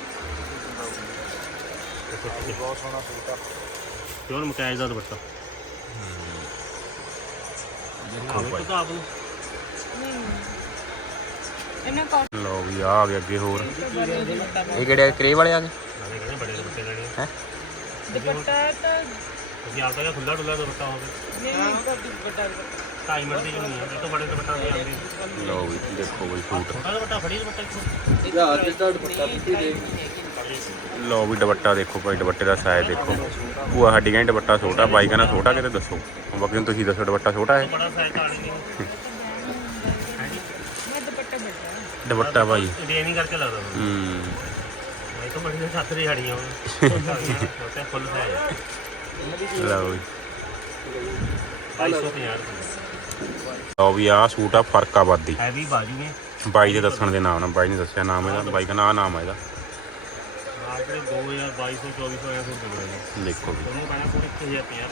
ਬਹੁਤ ਸੋਹਣਾ ਸੂਟ ਆ। ਪਿਓਰ ਮਕੈਜ ਦਾ ਦੁਪੱਟਾ। ਦੇਖੋ ਭਾਈ ਤਾਂ ਆਪ ਨੂੰ ਇਹਨਾਂ ਕੋ ਲਓ ਵੀ ਆਹ ਆ ਗਏ ਅੱਗੇ ਹੋਰ ਇਹ ਕਿਹੜੇ ਕਰੇ ਵਾਲੇ ਆ ਗਏ ਨਾਲੇ ਕਹਿੰਦੇ ਬੜੇ ਦੁਪੱਟੇ ਲੈਣੇ ਆ। ਹੈ ਦੁਪੱਟਾ ਤਾਂ ਤੁਸੀਂ ਆਪ ਤਾਂ ਖੁੱਲਾ ਡੁੱਲਾ ਦੁਪੱਟਾ ਹੋਵੇ ਨਹੀਂ ਨਹੀਂ ਵੱਡਾ ਢਾਈ ਮਿੰਟ ਦੀ ਜੋ ਨਹੀਂ ਹੈ ਇਹ ਤੋਂ ਬੜੇ ਦੁਪੱਟਾ ਨਹੀਂ ਆਉਂਦੇ ਲਓ ਵੀ ਦੇਖੋ ਬਈ ਸੂਟ ਛੋਟਾ ਦੁਪੱਟਾ ਫੜੀ ਦੁਪੱਟਾ ਇੱਥੋਂ ਲਓ ਵੀ ਦੁਪੱਟਾ ਦੇਖੋ ਭਾਈ ਦੁਪੱਟੇ ਦਾ ਸਾਈਜ਼ ਦੇਖੋ ਭੂਆ ਸਾਡੀ ਕਹਿੰਦੀ ਦੁਪੱਟਾ ਛੋਟਾ ਬਾਈ ਕਹਿੰਦਾ ਛੋਟਾ ਕਿਤੇ ਦੱਸੋ ਬਾਕੀ ਹੁਣ ਤੁਸੀਂ ਦੱਸੋ ਦੁਪੱਟਾ ਛੋਟਾ ਹੈ ਬੜਾ ਸਾਈਜ਼ ਤਾਂ ਨਹੀਂ ਮੈਂ ਦੁਪੱਟਾ ਵੱਡਾ ਦੁਪੱਟਾ ਭਾਈ ਡੇਵਿੰਗ ਕਰਕੇ ਲੱਗਦਾ ਮੈਨੂੰ ਹੂੰ ਮੈਂ ਤਾਂ ਮੜੀ ਛੱਤ ਦੀ ਛੜੀਆਂ ਉਹ ਛੋਟਾ ਫੁੱਲ ਸਾਈਜ਼ ਲਓ ਵੀ ਢਾਈ ਸੌ ਪੰਜਾਹ ਰੁਪਏ ਲਓ ਵੀ ਆਹ ਸੂਟ ਆ ਫਰਕਾਬਾਦੀ ਹੈਵੀ ਬਾਜੂ ਹੈ ਬਾਈ ਦੇ ਦੱਸਣ ਦੇ ਨਾਮ ਨਾਲ ਬਾਈ ਨੇ ਦੱਸਿਆ ਨਾਮ ਇਹਦਾ ਬਾਈ ਕਹਿੰਦਾ ਆਹ ਨਾਮ ਆ ਇਹਦਾ ਆਹ ਜਿਹੜੇ ਦੋ ਹਜ਼ਾਰ ਬਾਈ ਸੌ ਚੌਵੀ ਸੌ ਐਂ ਸੌ ਦੇ ਨੇ ਦੇਖੋ ਵੀ ਉਹਨੂੰ ਪੈਣਾ ਪੂਰੀ ਇੱਕ ਹਜ਼ਾਰ ਪੰਜਾਹ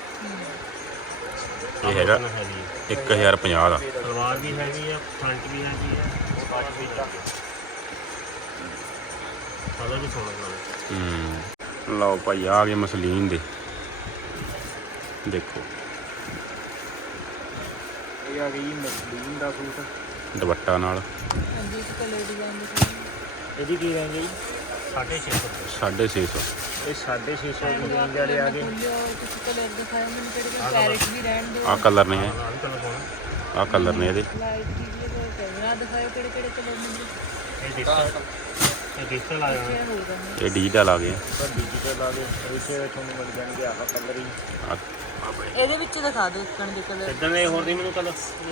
ਰੁਪਏ ਇਹ ਹੈਗਾ ਇੱਕ ਹਜ਼ਾਰ ਪੰਜਾਹ ਦਾ ਸਲਵਾਰ ਵੀ ਹੈਗੀ ਆ ਫਰੰਟ ਵੀ ਹੈਗੀ ਆ ਬਾਜੂ ਵੀ ਹੈਗੀ ਕਲਰ ਵੀ ਸੋਹਣਾ ਨਾਲ ਹੂੰ ਲਓ ਭਾਈ ਆ ਗਏ ਮਸਲੀਨ ਦੇ ਦੇਖੋ ਇਹ ਆ ਗਈ ਮਸਲੀਨ ਦਾ ਸੂਟ ਦੁਪੱਟਾ ਨਾਲ ਹਾਂਜੀ ਇਸ ਕਲਰ ਡਿਜ਼ਾਈਨ ਦਿਖਾਓ ਇਹਦੀ ਕੀ ਰੇਂਜ ਹੈ ਜੀ ਸਾਢੇ ਛੇ ਸੌ ਸਾਢੇ ਛੇ ਸੌ ਇਹ ਸਾਢੇ ਛੇ ਸੌ ਦੀ ਰੇਂਜ ਵਾਲੇ ਆ ਗਏ ਤੁਸੀਂ ਕਲਰ ਦਿਖਾਓ ਮੈਨੂੰ ਕਿਹੜੇ ਕਿਹੜੇ ਕੈਰਟ ਵੀ ਰਹਿਣ ਦਿਓ ਆਹ ਕਲਰ ਨੇ ਆਹ ਵੀ ਕਲਰ ਸੋਹਣਾ ਆਹ ਕਲਰ ਨੇ ਇਹਦੇ ਲਾਈਟ ਜੀ ਵੀ ਕੈਮਰਾ ਦਿਖਾਓ ਕਿਹੜੇ ਕਿਹੜੇ ਕਲਰ ਮੈਨੂੰ ਇਹ ਡਿਜੀਟਲ ਇਹ ਡਿਜੀਟਲ ਆ ਜਾਣਾ ਕਿਹੜਾ ਹੋਊਗਾ ਇਹ ਡਿਜੀਟਲ ਆ ਗਏ ਪਰ ਡਿਜੀਟਲ ਆ ਗਏ ਇਸੇ ਵਿੱਚ ਤੁਹਾਨੂੰ ਮਿਲ ਜਾਣਗੇ ਆਹ ਕਲਰ ਹੀ ਆਹ ਇਹਦੇ ਵਿੱਚ ਦਿਖਾ ਦਿਓ ਇੱਕਣ ਦੇ ਕਲਰ ਇਦਾਂ ਦੇ ਹੋਰ ਦੀ ਮੈਨੂੰ ਕਲਰ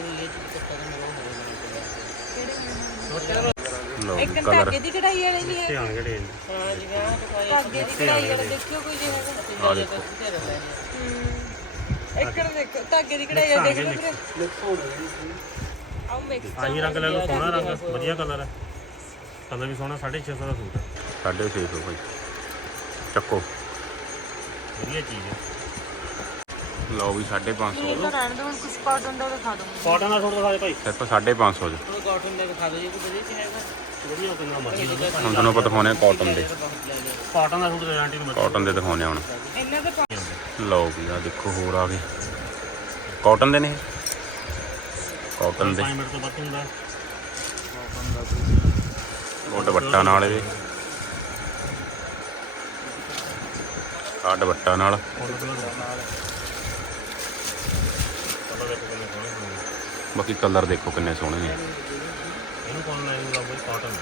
ਲਓ ਇੱਕ ਕਲਰ ਧਾਗੇ ਦੀ ਕਢਾਈ ਵਾਲੇ ਵੀ ਹੈ ਧਿਆਨ ਜਿਹੜੇ ਹਾਂ ਜੀ ਧਾਗੇ ਦੀ ਕਢਾਈ ਵਾਲਾ ਦੇਖਿਓ ਕੋਈ ਜੇ ਹੈਗਾ ਆਹ ਦੇਖੋ ਇੱਕਣ ਦੇਖੋ ਧਾਗੇ ਦੀ ਕਢਾਈ ਵਾਲਾ ਦੇਖ ਲਓ ਵੀਰੇ ਆਓ ਮਿਕਸ ਆਹੀ ਰੰਗ ਲੈ ਲਓ ਸੋਹਣਾ ਰੰਗ ਵਧੀਆ ਕਲਰ ਹੈ ਕਲਰ ਵੀ ਸੋਹਣਾ ਸਾਢੇ ਛੇ ਸੌ ਦਾ ਸੂਟ ਹੈ ਸਾਢੇ ਛੇ ਸੌ ਭਾਈ ਚੱਕੋ ਵਧੀਆ ਚੀਜ਼ ਹੈ ਲਓ ਵੀ ਸਾਢੇ ਪੰਜ ਇਹ ਸੌ ਤਾਂ ਰਹਿਣ ਦਿਓ ਹੁਣ ਕੁਝ ਕਾਟਨ ਦਾ ਦਿਖਾ ਦਿਓ ਕਾਟਨ ਦਾ ਸੂਟ ਦਿਖਾ ਦੇ ਭਾਈ ਸਿਰਫ ਸਾਢੇ ਪੰਜ ਸੌ ਚ ਮੈਨੂੰ ਕਾਟਨ ਦਾ ਦਿਖਾ ਦਿਓ ਜੇ ਕੋਈ ਵਧੀਆ ਚ ਹੈਗਾ ਵਧੀਆ ਕਿੰਨਾ ਮਰਜ਼ੀ ਲੈ ਲਓ ਹੁਣ ਤੁਹਾਨੂੰ ਆਪਾਂ ਦਿਖਾਉਂਦੇ ਕਾਟਨ ਦੇ ਕਾਟਨ ਦਾ ਸੂਟ ਗਾਰੰਟੀ ਨੂੰ ਮਰਜ਼ੀ ਕਾਟਨ ਦੇ ਦਿਖਾਉਂਦੇ ਹੁਣ ਇਹਨਾਂ ਦਾ ਪਾ- ਲਓ ਵੀ ਆ ਦੇਖੋ ਹੋਰ ਆ ਗਏ ਕਾਟਨ ਦੇ ਨੇ ਕਾਟਨ ਦੇ ਪੰਜ ਮਿੰਟ ਤੋਂ ਵੱਧ ਹੁੰਦਾ ਉਹ ਦੁਪੱਟਾ ਨਾਲ ਇਹਦੇ ਆਹ ਦੁਪੱਟਾ ਨਾਲ ਕਲਰ ਕਲਰ ਦੇਖੋ ਕਿੰਨੇ ਸੋਹਣੇ ਹੋਣਗੇ ਬਾਕੀ ਕਲਰ ਦੇਖੋ ਕਿੰਨੇ ਸੋਹਣੇ ਨੇ ਇਹਨੂੰ ਕੌਣ ਲਾਈਨ ਲਾਉਂਦਾ ਕਾਟਨ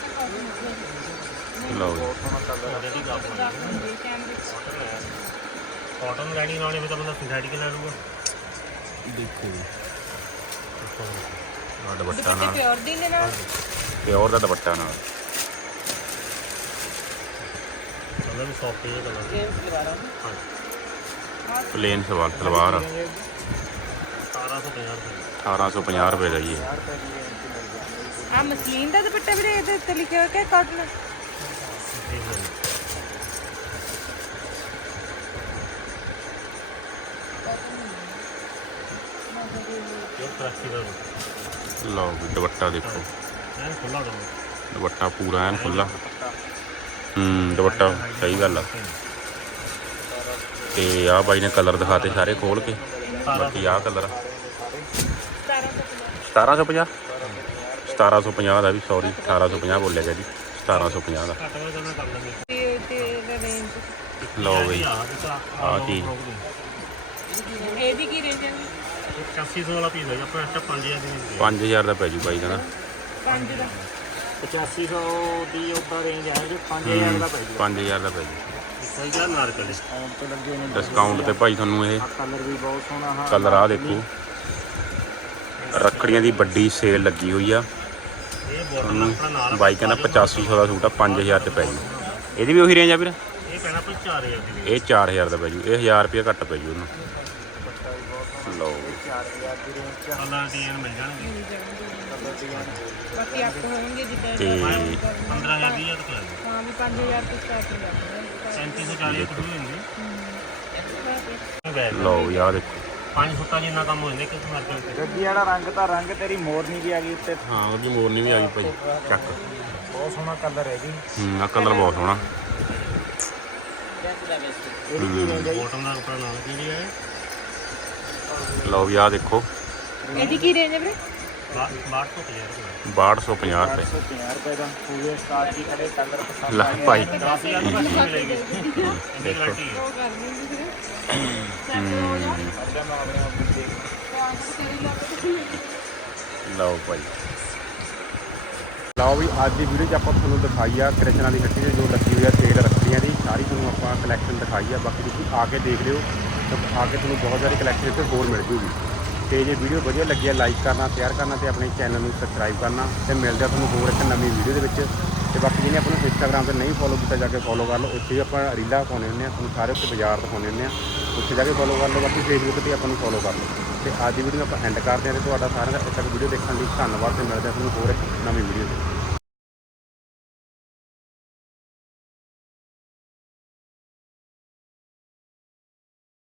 ਲਓ ਜੀ ਉਹਦੇ ਦੀ ਗੱਲ ਦੇ ਕੈਮਰੇ ਚ ਕਾਟਨ ਲੈਣੀ ਲਾਉਣੀ ਫਿਰ ਤਾਂ ਬੰਦਾ ਸਿੰਥੈਟਿਕ ਲੈ ਲੂਗਾ ਦੇਖੋ ਆਹ ਦੁਪੱਟਾ ਦੁਪੱਟੇ ਨਾਲ ਪਿਓਰ ਦੀ ਨੇ ਨਾਲ ਪਿਓਰ ਦਾ ਦੁਪੱਟਾ ਨਾਲ ਕਲਰ ਵੀ ਸੌਫਟ ਹੈ ਕਲਰ ਗੇਮ ਕਰਾ ਹਾਂ ਪਲੇਨ ਸਵਾਲ ਸਲਵਾਰ ਆ ਸਤਾਰਾਂ ਸੌ ਪੰਜਾਹ ਰੁਪਏ ਅਠਾਰਾਂ ਸੌ ਪੰਜਾਹ ਰੁਪਏ ਦਾ ਜੀ ਇਹ ਆ ਮਸਲੀਨ ਦਾ ਦੁਪੱਟਾ ਵੀਰੇ ਇਹਦੇ ਉੱਤੇ ਲਿਖਿਆ ਹੋਇਆ ਕਿ ਕਾਟਨ ਦੇਖ ਲਓ ਇਹ ਪ੍ਰਾਸੀ ਦਾ ਲਓ ਵੀ ਦੁਪੱਟਾ ਦੇਖੋ ਐਨ ਖੁੱਲਾ ਦੋ ਦੁਪੱਟਾ ਪੂਰਾ ਐਨ ਖੁੱਲਾ ਹੂੰ ਦੁਪੱਟਾ ਸਹੀ ਗੱਲ ਆ ਤੇ ਆਹ ਬਾਈ ਨੇ ਕਲਰ ਦਿਖਾਤੇ ਸਾਰੇ ਖੋਲ ਕੇ ਬਾਕੀ ਆਹ ਕਲਰ ਸਤਾਰਾਂ ਸੌ ਪੰਜਾਹ ਸਤਾਰਾਂ ਸੌ ਪੰਜਾਹ ਦਾ ਵੀ ਸੌਰੀ ਅਠਾਰਾਂ ਸੌ ਪੰਜਾਹ ਬੋਲਿਆ ਗਿਆ ਜੀ ਸਤਾਰਾਂ ਸੌ ਪੰਜਾਹ ਦਾ ਘੱਟ ਵਾ ਕਰਨਾ ਕਰ ਲੈਂਦੇ ਤੇ ਤੇ ਇਹਦਾ ਰੇਂਜ ਲਓ ਬਈ ਆਹ ਆਹ ਚੀਜ਼ ਇਹਦੀ ਕੀ ਰੇਂਜ ਹੈ ਪਚਾਸੀ ਸੌ ਵਾਲਾ ਪੀਸ ਹੈ ਆਪਣਾ ਐਕਸਟਰਾ ਪੰਜ ਹਜ਼ਾਰ ਦੀ ਮਿਲਦੀ ਹੈ ਪੰਜ ਹਜ਼ਾਰ ਦਾ ਪੈ ਜੂ ਬਾਈ ਕਹਿੰਦਾ ਪੰਜ ਦਾ ਪਚਾਸੀ ਸੌ ਦੀ ਉਹਦਾ ਰੇਂਜ ਹੈ ਜੋ ਪੰਜ ਹਜ਼ਾਰ ਦਾ ਪੈ ਜੂ ਪੰਜ ਹਜ਼ਾਰ ਦਾ ਪੈ ਜੂ ਸਹੀ ਗੱਲ ਨਾਲ ਚੱਲੇ ਆਉਣ ਤੇ ਲੱਗੇ ਨੇ ਡਿਸਕਾਊਂਟ ਤੇ ਭਾਈ ਤੁਹਾਨੂੰ ਇਹ ਕਲਰ ਵੀ ਬਹੁਤ ਸੋਹਣਾ ਹਾਂ ਕਲਰ ਆ ਦੇਖੋ ਰੱਖੜੀਆਂ ਦੀ ਵੱਡੀ ਸੇਲ ਲੱਗੀ ਹੋਈ ਆ ਇਹ ਬੋਟਮ ਆਪਣਾ ਨਾਲ ਬਾਈ ਕਹਿੰਦਾ ਪਚਾਸੀ ਸੌ ਦਾ ਸੂਟ ਆ ਪੰਜ ਹਜ਼ਾਰ ਚ ਪੈ ਜੂ ਇਹਦੀ ਵੀ ਉਹੀ ਰੇਂਜ ਆ ਵੀਰ ਇਹ ਪੈਣਾ ਆਪਣਾ ਚਾਰ ਹਜ਼ਾਰ ਦੀ ਇਹ ਚਾਰ ਹਜ਼ਾਰ ਦਾ ਪੈ ਜੂ ਇਹ ਹਜ਼ਾਰ ਰੁਪਏ ਘੱਟ ਪੈ ਜੂ ਉਹਨੂੰ ਲਓ ਚਾਰ ਹਜ਼ਾਰ ਦੀ ਰੇਂਜ ਚ ਕਲਰ ਡਿਜ਼ਾਈਨ ਮਿਲ ਜਾਣਗੇ ਕਲਰ ਡਿਜ਼ਾਈਨ ਬਾਕੀ ਆਪ ਹੋਣਗੇ ਜਿੱਦਾਂ ਤੇ ਪੰਦਰਾਂ ਹਜ਼ਾਰ ਵੀਹ ਹਜ਼ਾਰ ਤੱਕ ਲੈ ਲਓ ਹਾਂ ਵੀ ਪੰਜ ਹਜ਼ਾਰ ਤੋਂ ਸਟਾਰਟ ਹੋ ਜਾਂਦਾ ਪੈਂਤੀ ਸੌ ਚਾਲੀ ਹਜ਼ਾਰ ਤੱਕ ਲੈਂਦੇ ਬੈਗ ਲਓ ਵੀ ਆਹ ਦੇਖੋ ਪੰਜ ਫੁੱਟਾਂ ਜਿੰਨਾ ਕੰਮ ਹੋ ਜਾਂਦਾ ਕਿਸ ਮਾਰਕੀਟ ਤੇ ਗੱਡੀ ਵਾਲਾ ਰੰਗ ਤਾਂ ਰੰਗ ਤੇਰੀ ਮੋਰਨੀ ਦੀ ਆ ਗਈ ਉੱਤੇ ਹਾਂ ਉਹਦੀ ਮੋਰਨੀ ਵੀ ਆ ਗਈ ਭਾਈ ਚੱਕ ਬਹੁਤ ਸੋਹਣਾ ਕਲਰ ਹੈ ਜੀ ਹੂੰ ਆਹ ਕਲਰ ਬਹੁਤ ਸੋਹਣਾ ਇਹਦੀ ਕੀ ਰੇਂਜ ਹੈ ਜੀ ਬੋਟਮ ਦਾ ਕੱਪੜਾ ਨਾਲ ਕੀ ਹੈ ਲਓ ਵੀ ਆਹ ਦੇਖੋ ਇਹਦੀ ਕੀ ਰੇਂਜ ਹੈ ਵੀਰੇ ਬਾਹਠ ਤੋਂ ਪੰਜਾਹ ਰੁਪਏ ਬਾਹਠ ਸੌ ਪੰਜਾਹ ਰੁਪਏ ਅੱਠ ਸੌ ਪੰਜਾਹ ਰੁਪਏ ਦਾ ਪੂਰੇ ਸਟਾਰ ਦੀ ਖੜੇ ਕਲਰ ਪਸੰਦ ਲੈ ਆ ਗਿਆ ਭਾਈ ਦਸ ਹਜ਼ਾਰ ਦੀ ਮਿਲੇਗੀ ਇਹਦੀ ਗਾਰੰਟੀ ਹੈ ਉਹ ਕਰ ਦਿੰਦੇ ਵੀਰੇ ਸੈੱਟ ਹੋ ਜਾ ਅੱਛਾ ਮੈਂ ਆਪਣੇ ਆਪ ਨੂੰ ਦੇਖ ਤੇਰੀ ਲੱਗ ਲਓ ਭਾਈ ਲਓ ਵੀ ਅੱਜ ਦੀ ਵੀਡੀਓ 'ਚ ਆਪਾਂ ਤੁਹਾਨੂੰ ਦਿਖਾਈ ਆ ਕ੍ਰਿਸ਼ਨਾ ਦੀ ਹੱਟੀ 'ਤੇ ਜੋ ਲੱਗੀ ਹੋਈ ਆ ਸੇਲ ਰੱਖੜੀਆਂ ਦੀ ਸਾਰੀ ਤੁਹਾਨੂੰ ਆਪਾਂ ਕਲੈਕਸ਼ਨ ਦਿਖਾਈ ਆ। ਬਾਕੀ ਤੁਸੀਂ ਆ ਕੇ ਦੇਖ ਲਿਓ ਤਾਂ ਆ ਕੇ ਤੁਹਾਨੂੰ ਬਹੁਤ ਸਾਰੀ ਕਲੈਕਸ਼ਨ ਇੱਥੇ ਹੋਰ ਮਿਲ ਜੂਗੀ। ਤੇ ਜੇ ਵੀਡੀਓ ਵਧੀਆ ਲੱਗੀ ਆ ਲਾਈਕ ਕਰਨਾ, ਸ਼ੇਅਰ ਕਰਨਾ ਤੇ ਆਪਣੇ ਚੈਨਲ ਨੂੰ ਸਬਸਕ੍ਰਾਈਬ ਕਰਨਾ ਤੇ ਮਿਲਦੇ ਆ ਤੁਹਾਨੂੰ ਹੋਰ ਇੱਕ ਨਵੀਂ ਵੀਡੀਓ ਦੇ ਵਿੱਚ। ਤੇ ਬਾਕੀ ਜਿਹਨੇ ਆਪਾਂ ਨੂੰ ਇੰਸਟਾਗ੍ਰਾਮ ਤੇ ਨਹੀਂ ਫੋਲੋ ਕੀਤਾ ਜਾ ਕੇ ਫੋਲੋ ਕਰ ਲਓ, ਉੱਥੇ ਵੀ ਆਪਾਂ ਰੀਲਾਂ ਪਾਉਂਦੇ ਹੁੰਦੇ ਆ, ਤੁਹਾਨੂੰ ਸਾਰੇ ਉੱਥੇ ਬਾਜ਼ਾਰ ਦਿਖਾਉਂਦੇ ਹੁੰਦੇ ਆ, ਉੱਥੇ ਜਾ ਕੇ ਫੋਲੋ ਕਰ ਲਓ। ਬਾਕੀ ਫੇਸਬੁੱਕ ਤੇ ਆਪਾਂ ਨੂੰ ਫੋਲੋ ਕਰ ਲਓ। ਤੇ ਅੱਜ ਦੀ ਵੀਡੀਓ ਆਪਾਂ ਐਂਡ ਕਰਦੇ ਹਾਂ ਤੇ ਤੁਹਾਡਾ ਸਾਰਿਆਂ ਦਾ ਇੱਥੇ ਤੱਕ ਵੀਡੀਓ ਦੇਖਣ ਲਈ ਧੰਨਵਾਦ ਤੇ ਮਿਲਦੇ ਆ ਤੁਹਾਨੂੰ ਹੋਰ ਇੱਕ ਨਵੀਂ ਵੀਡੀਓ 'ਤੇ।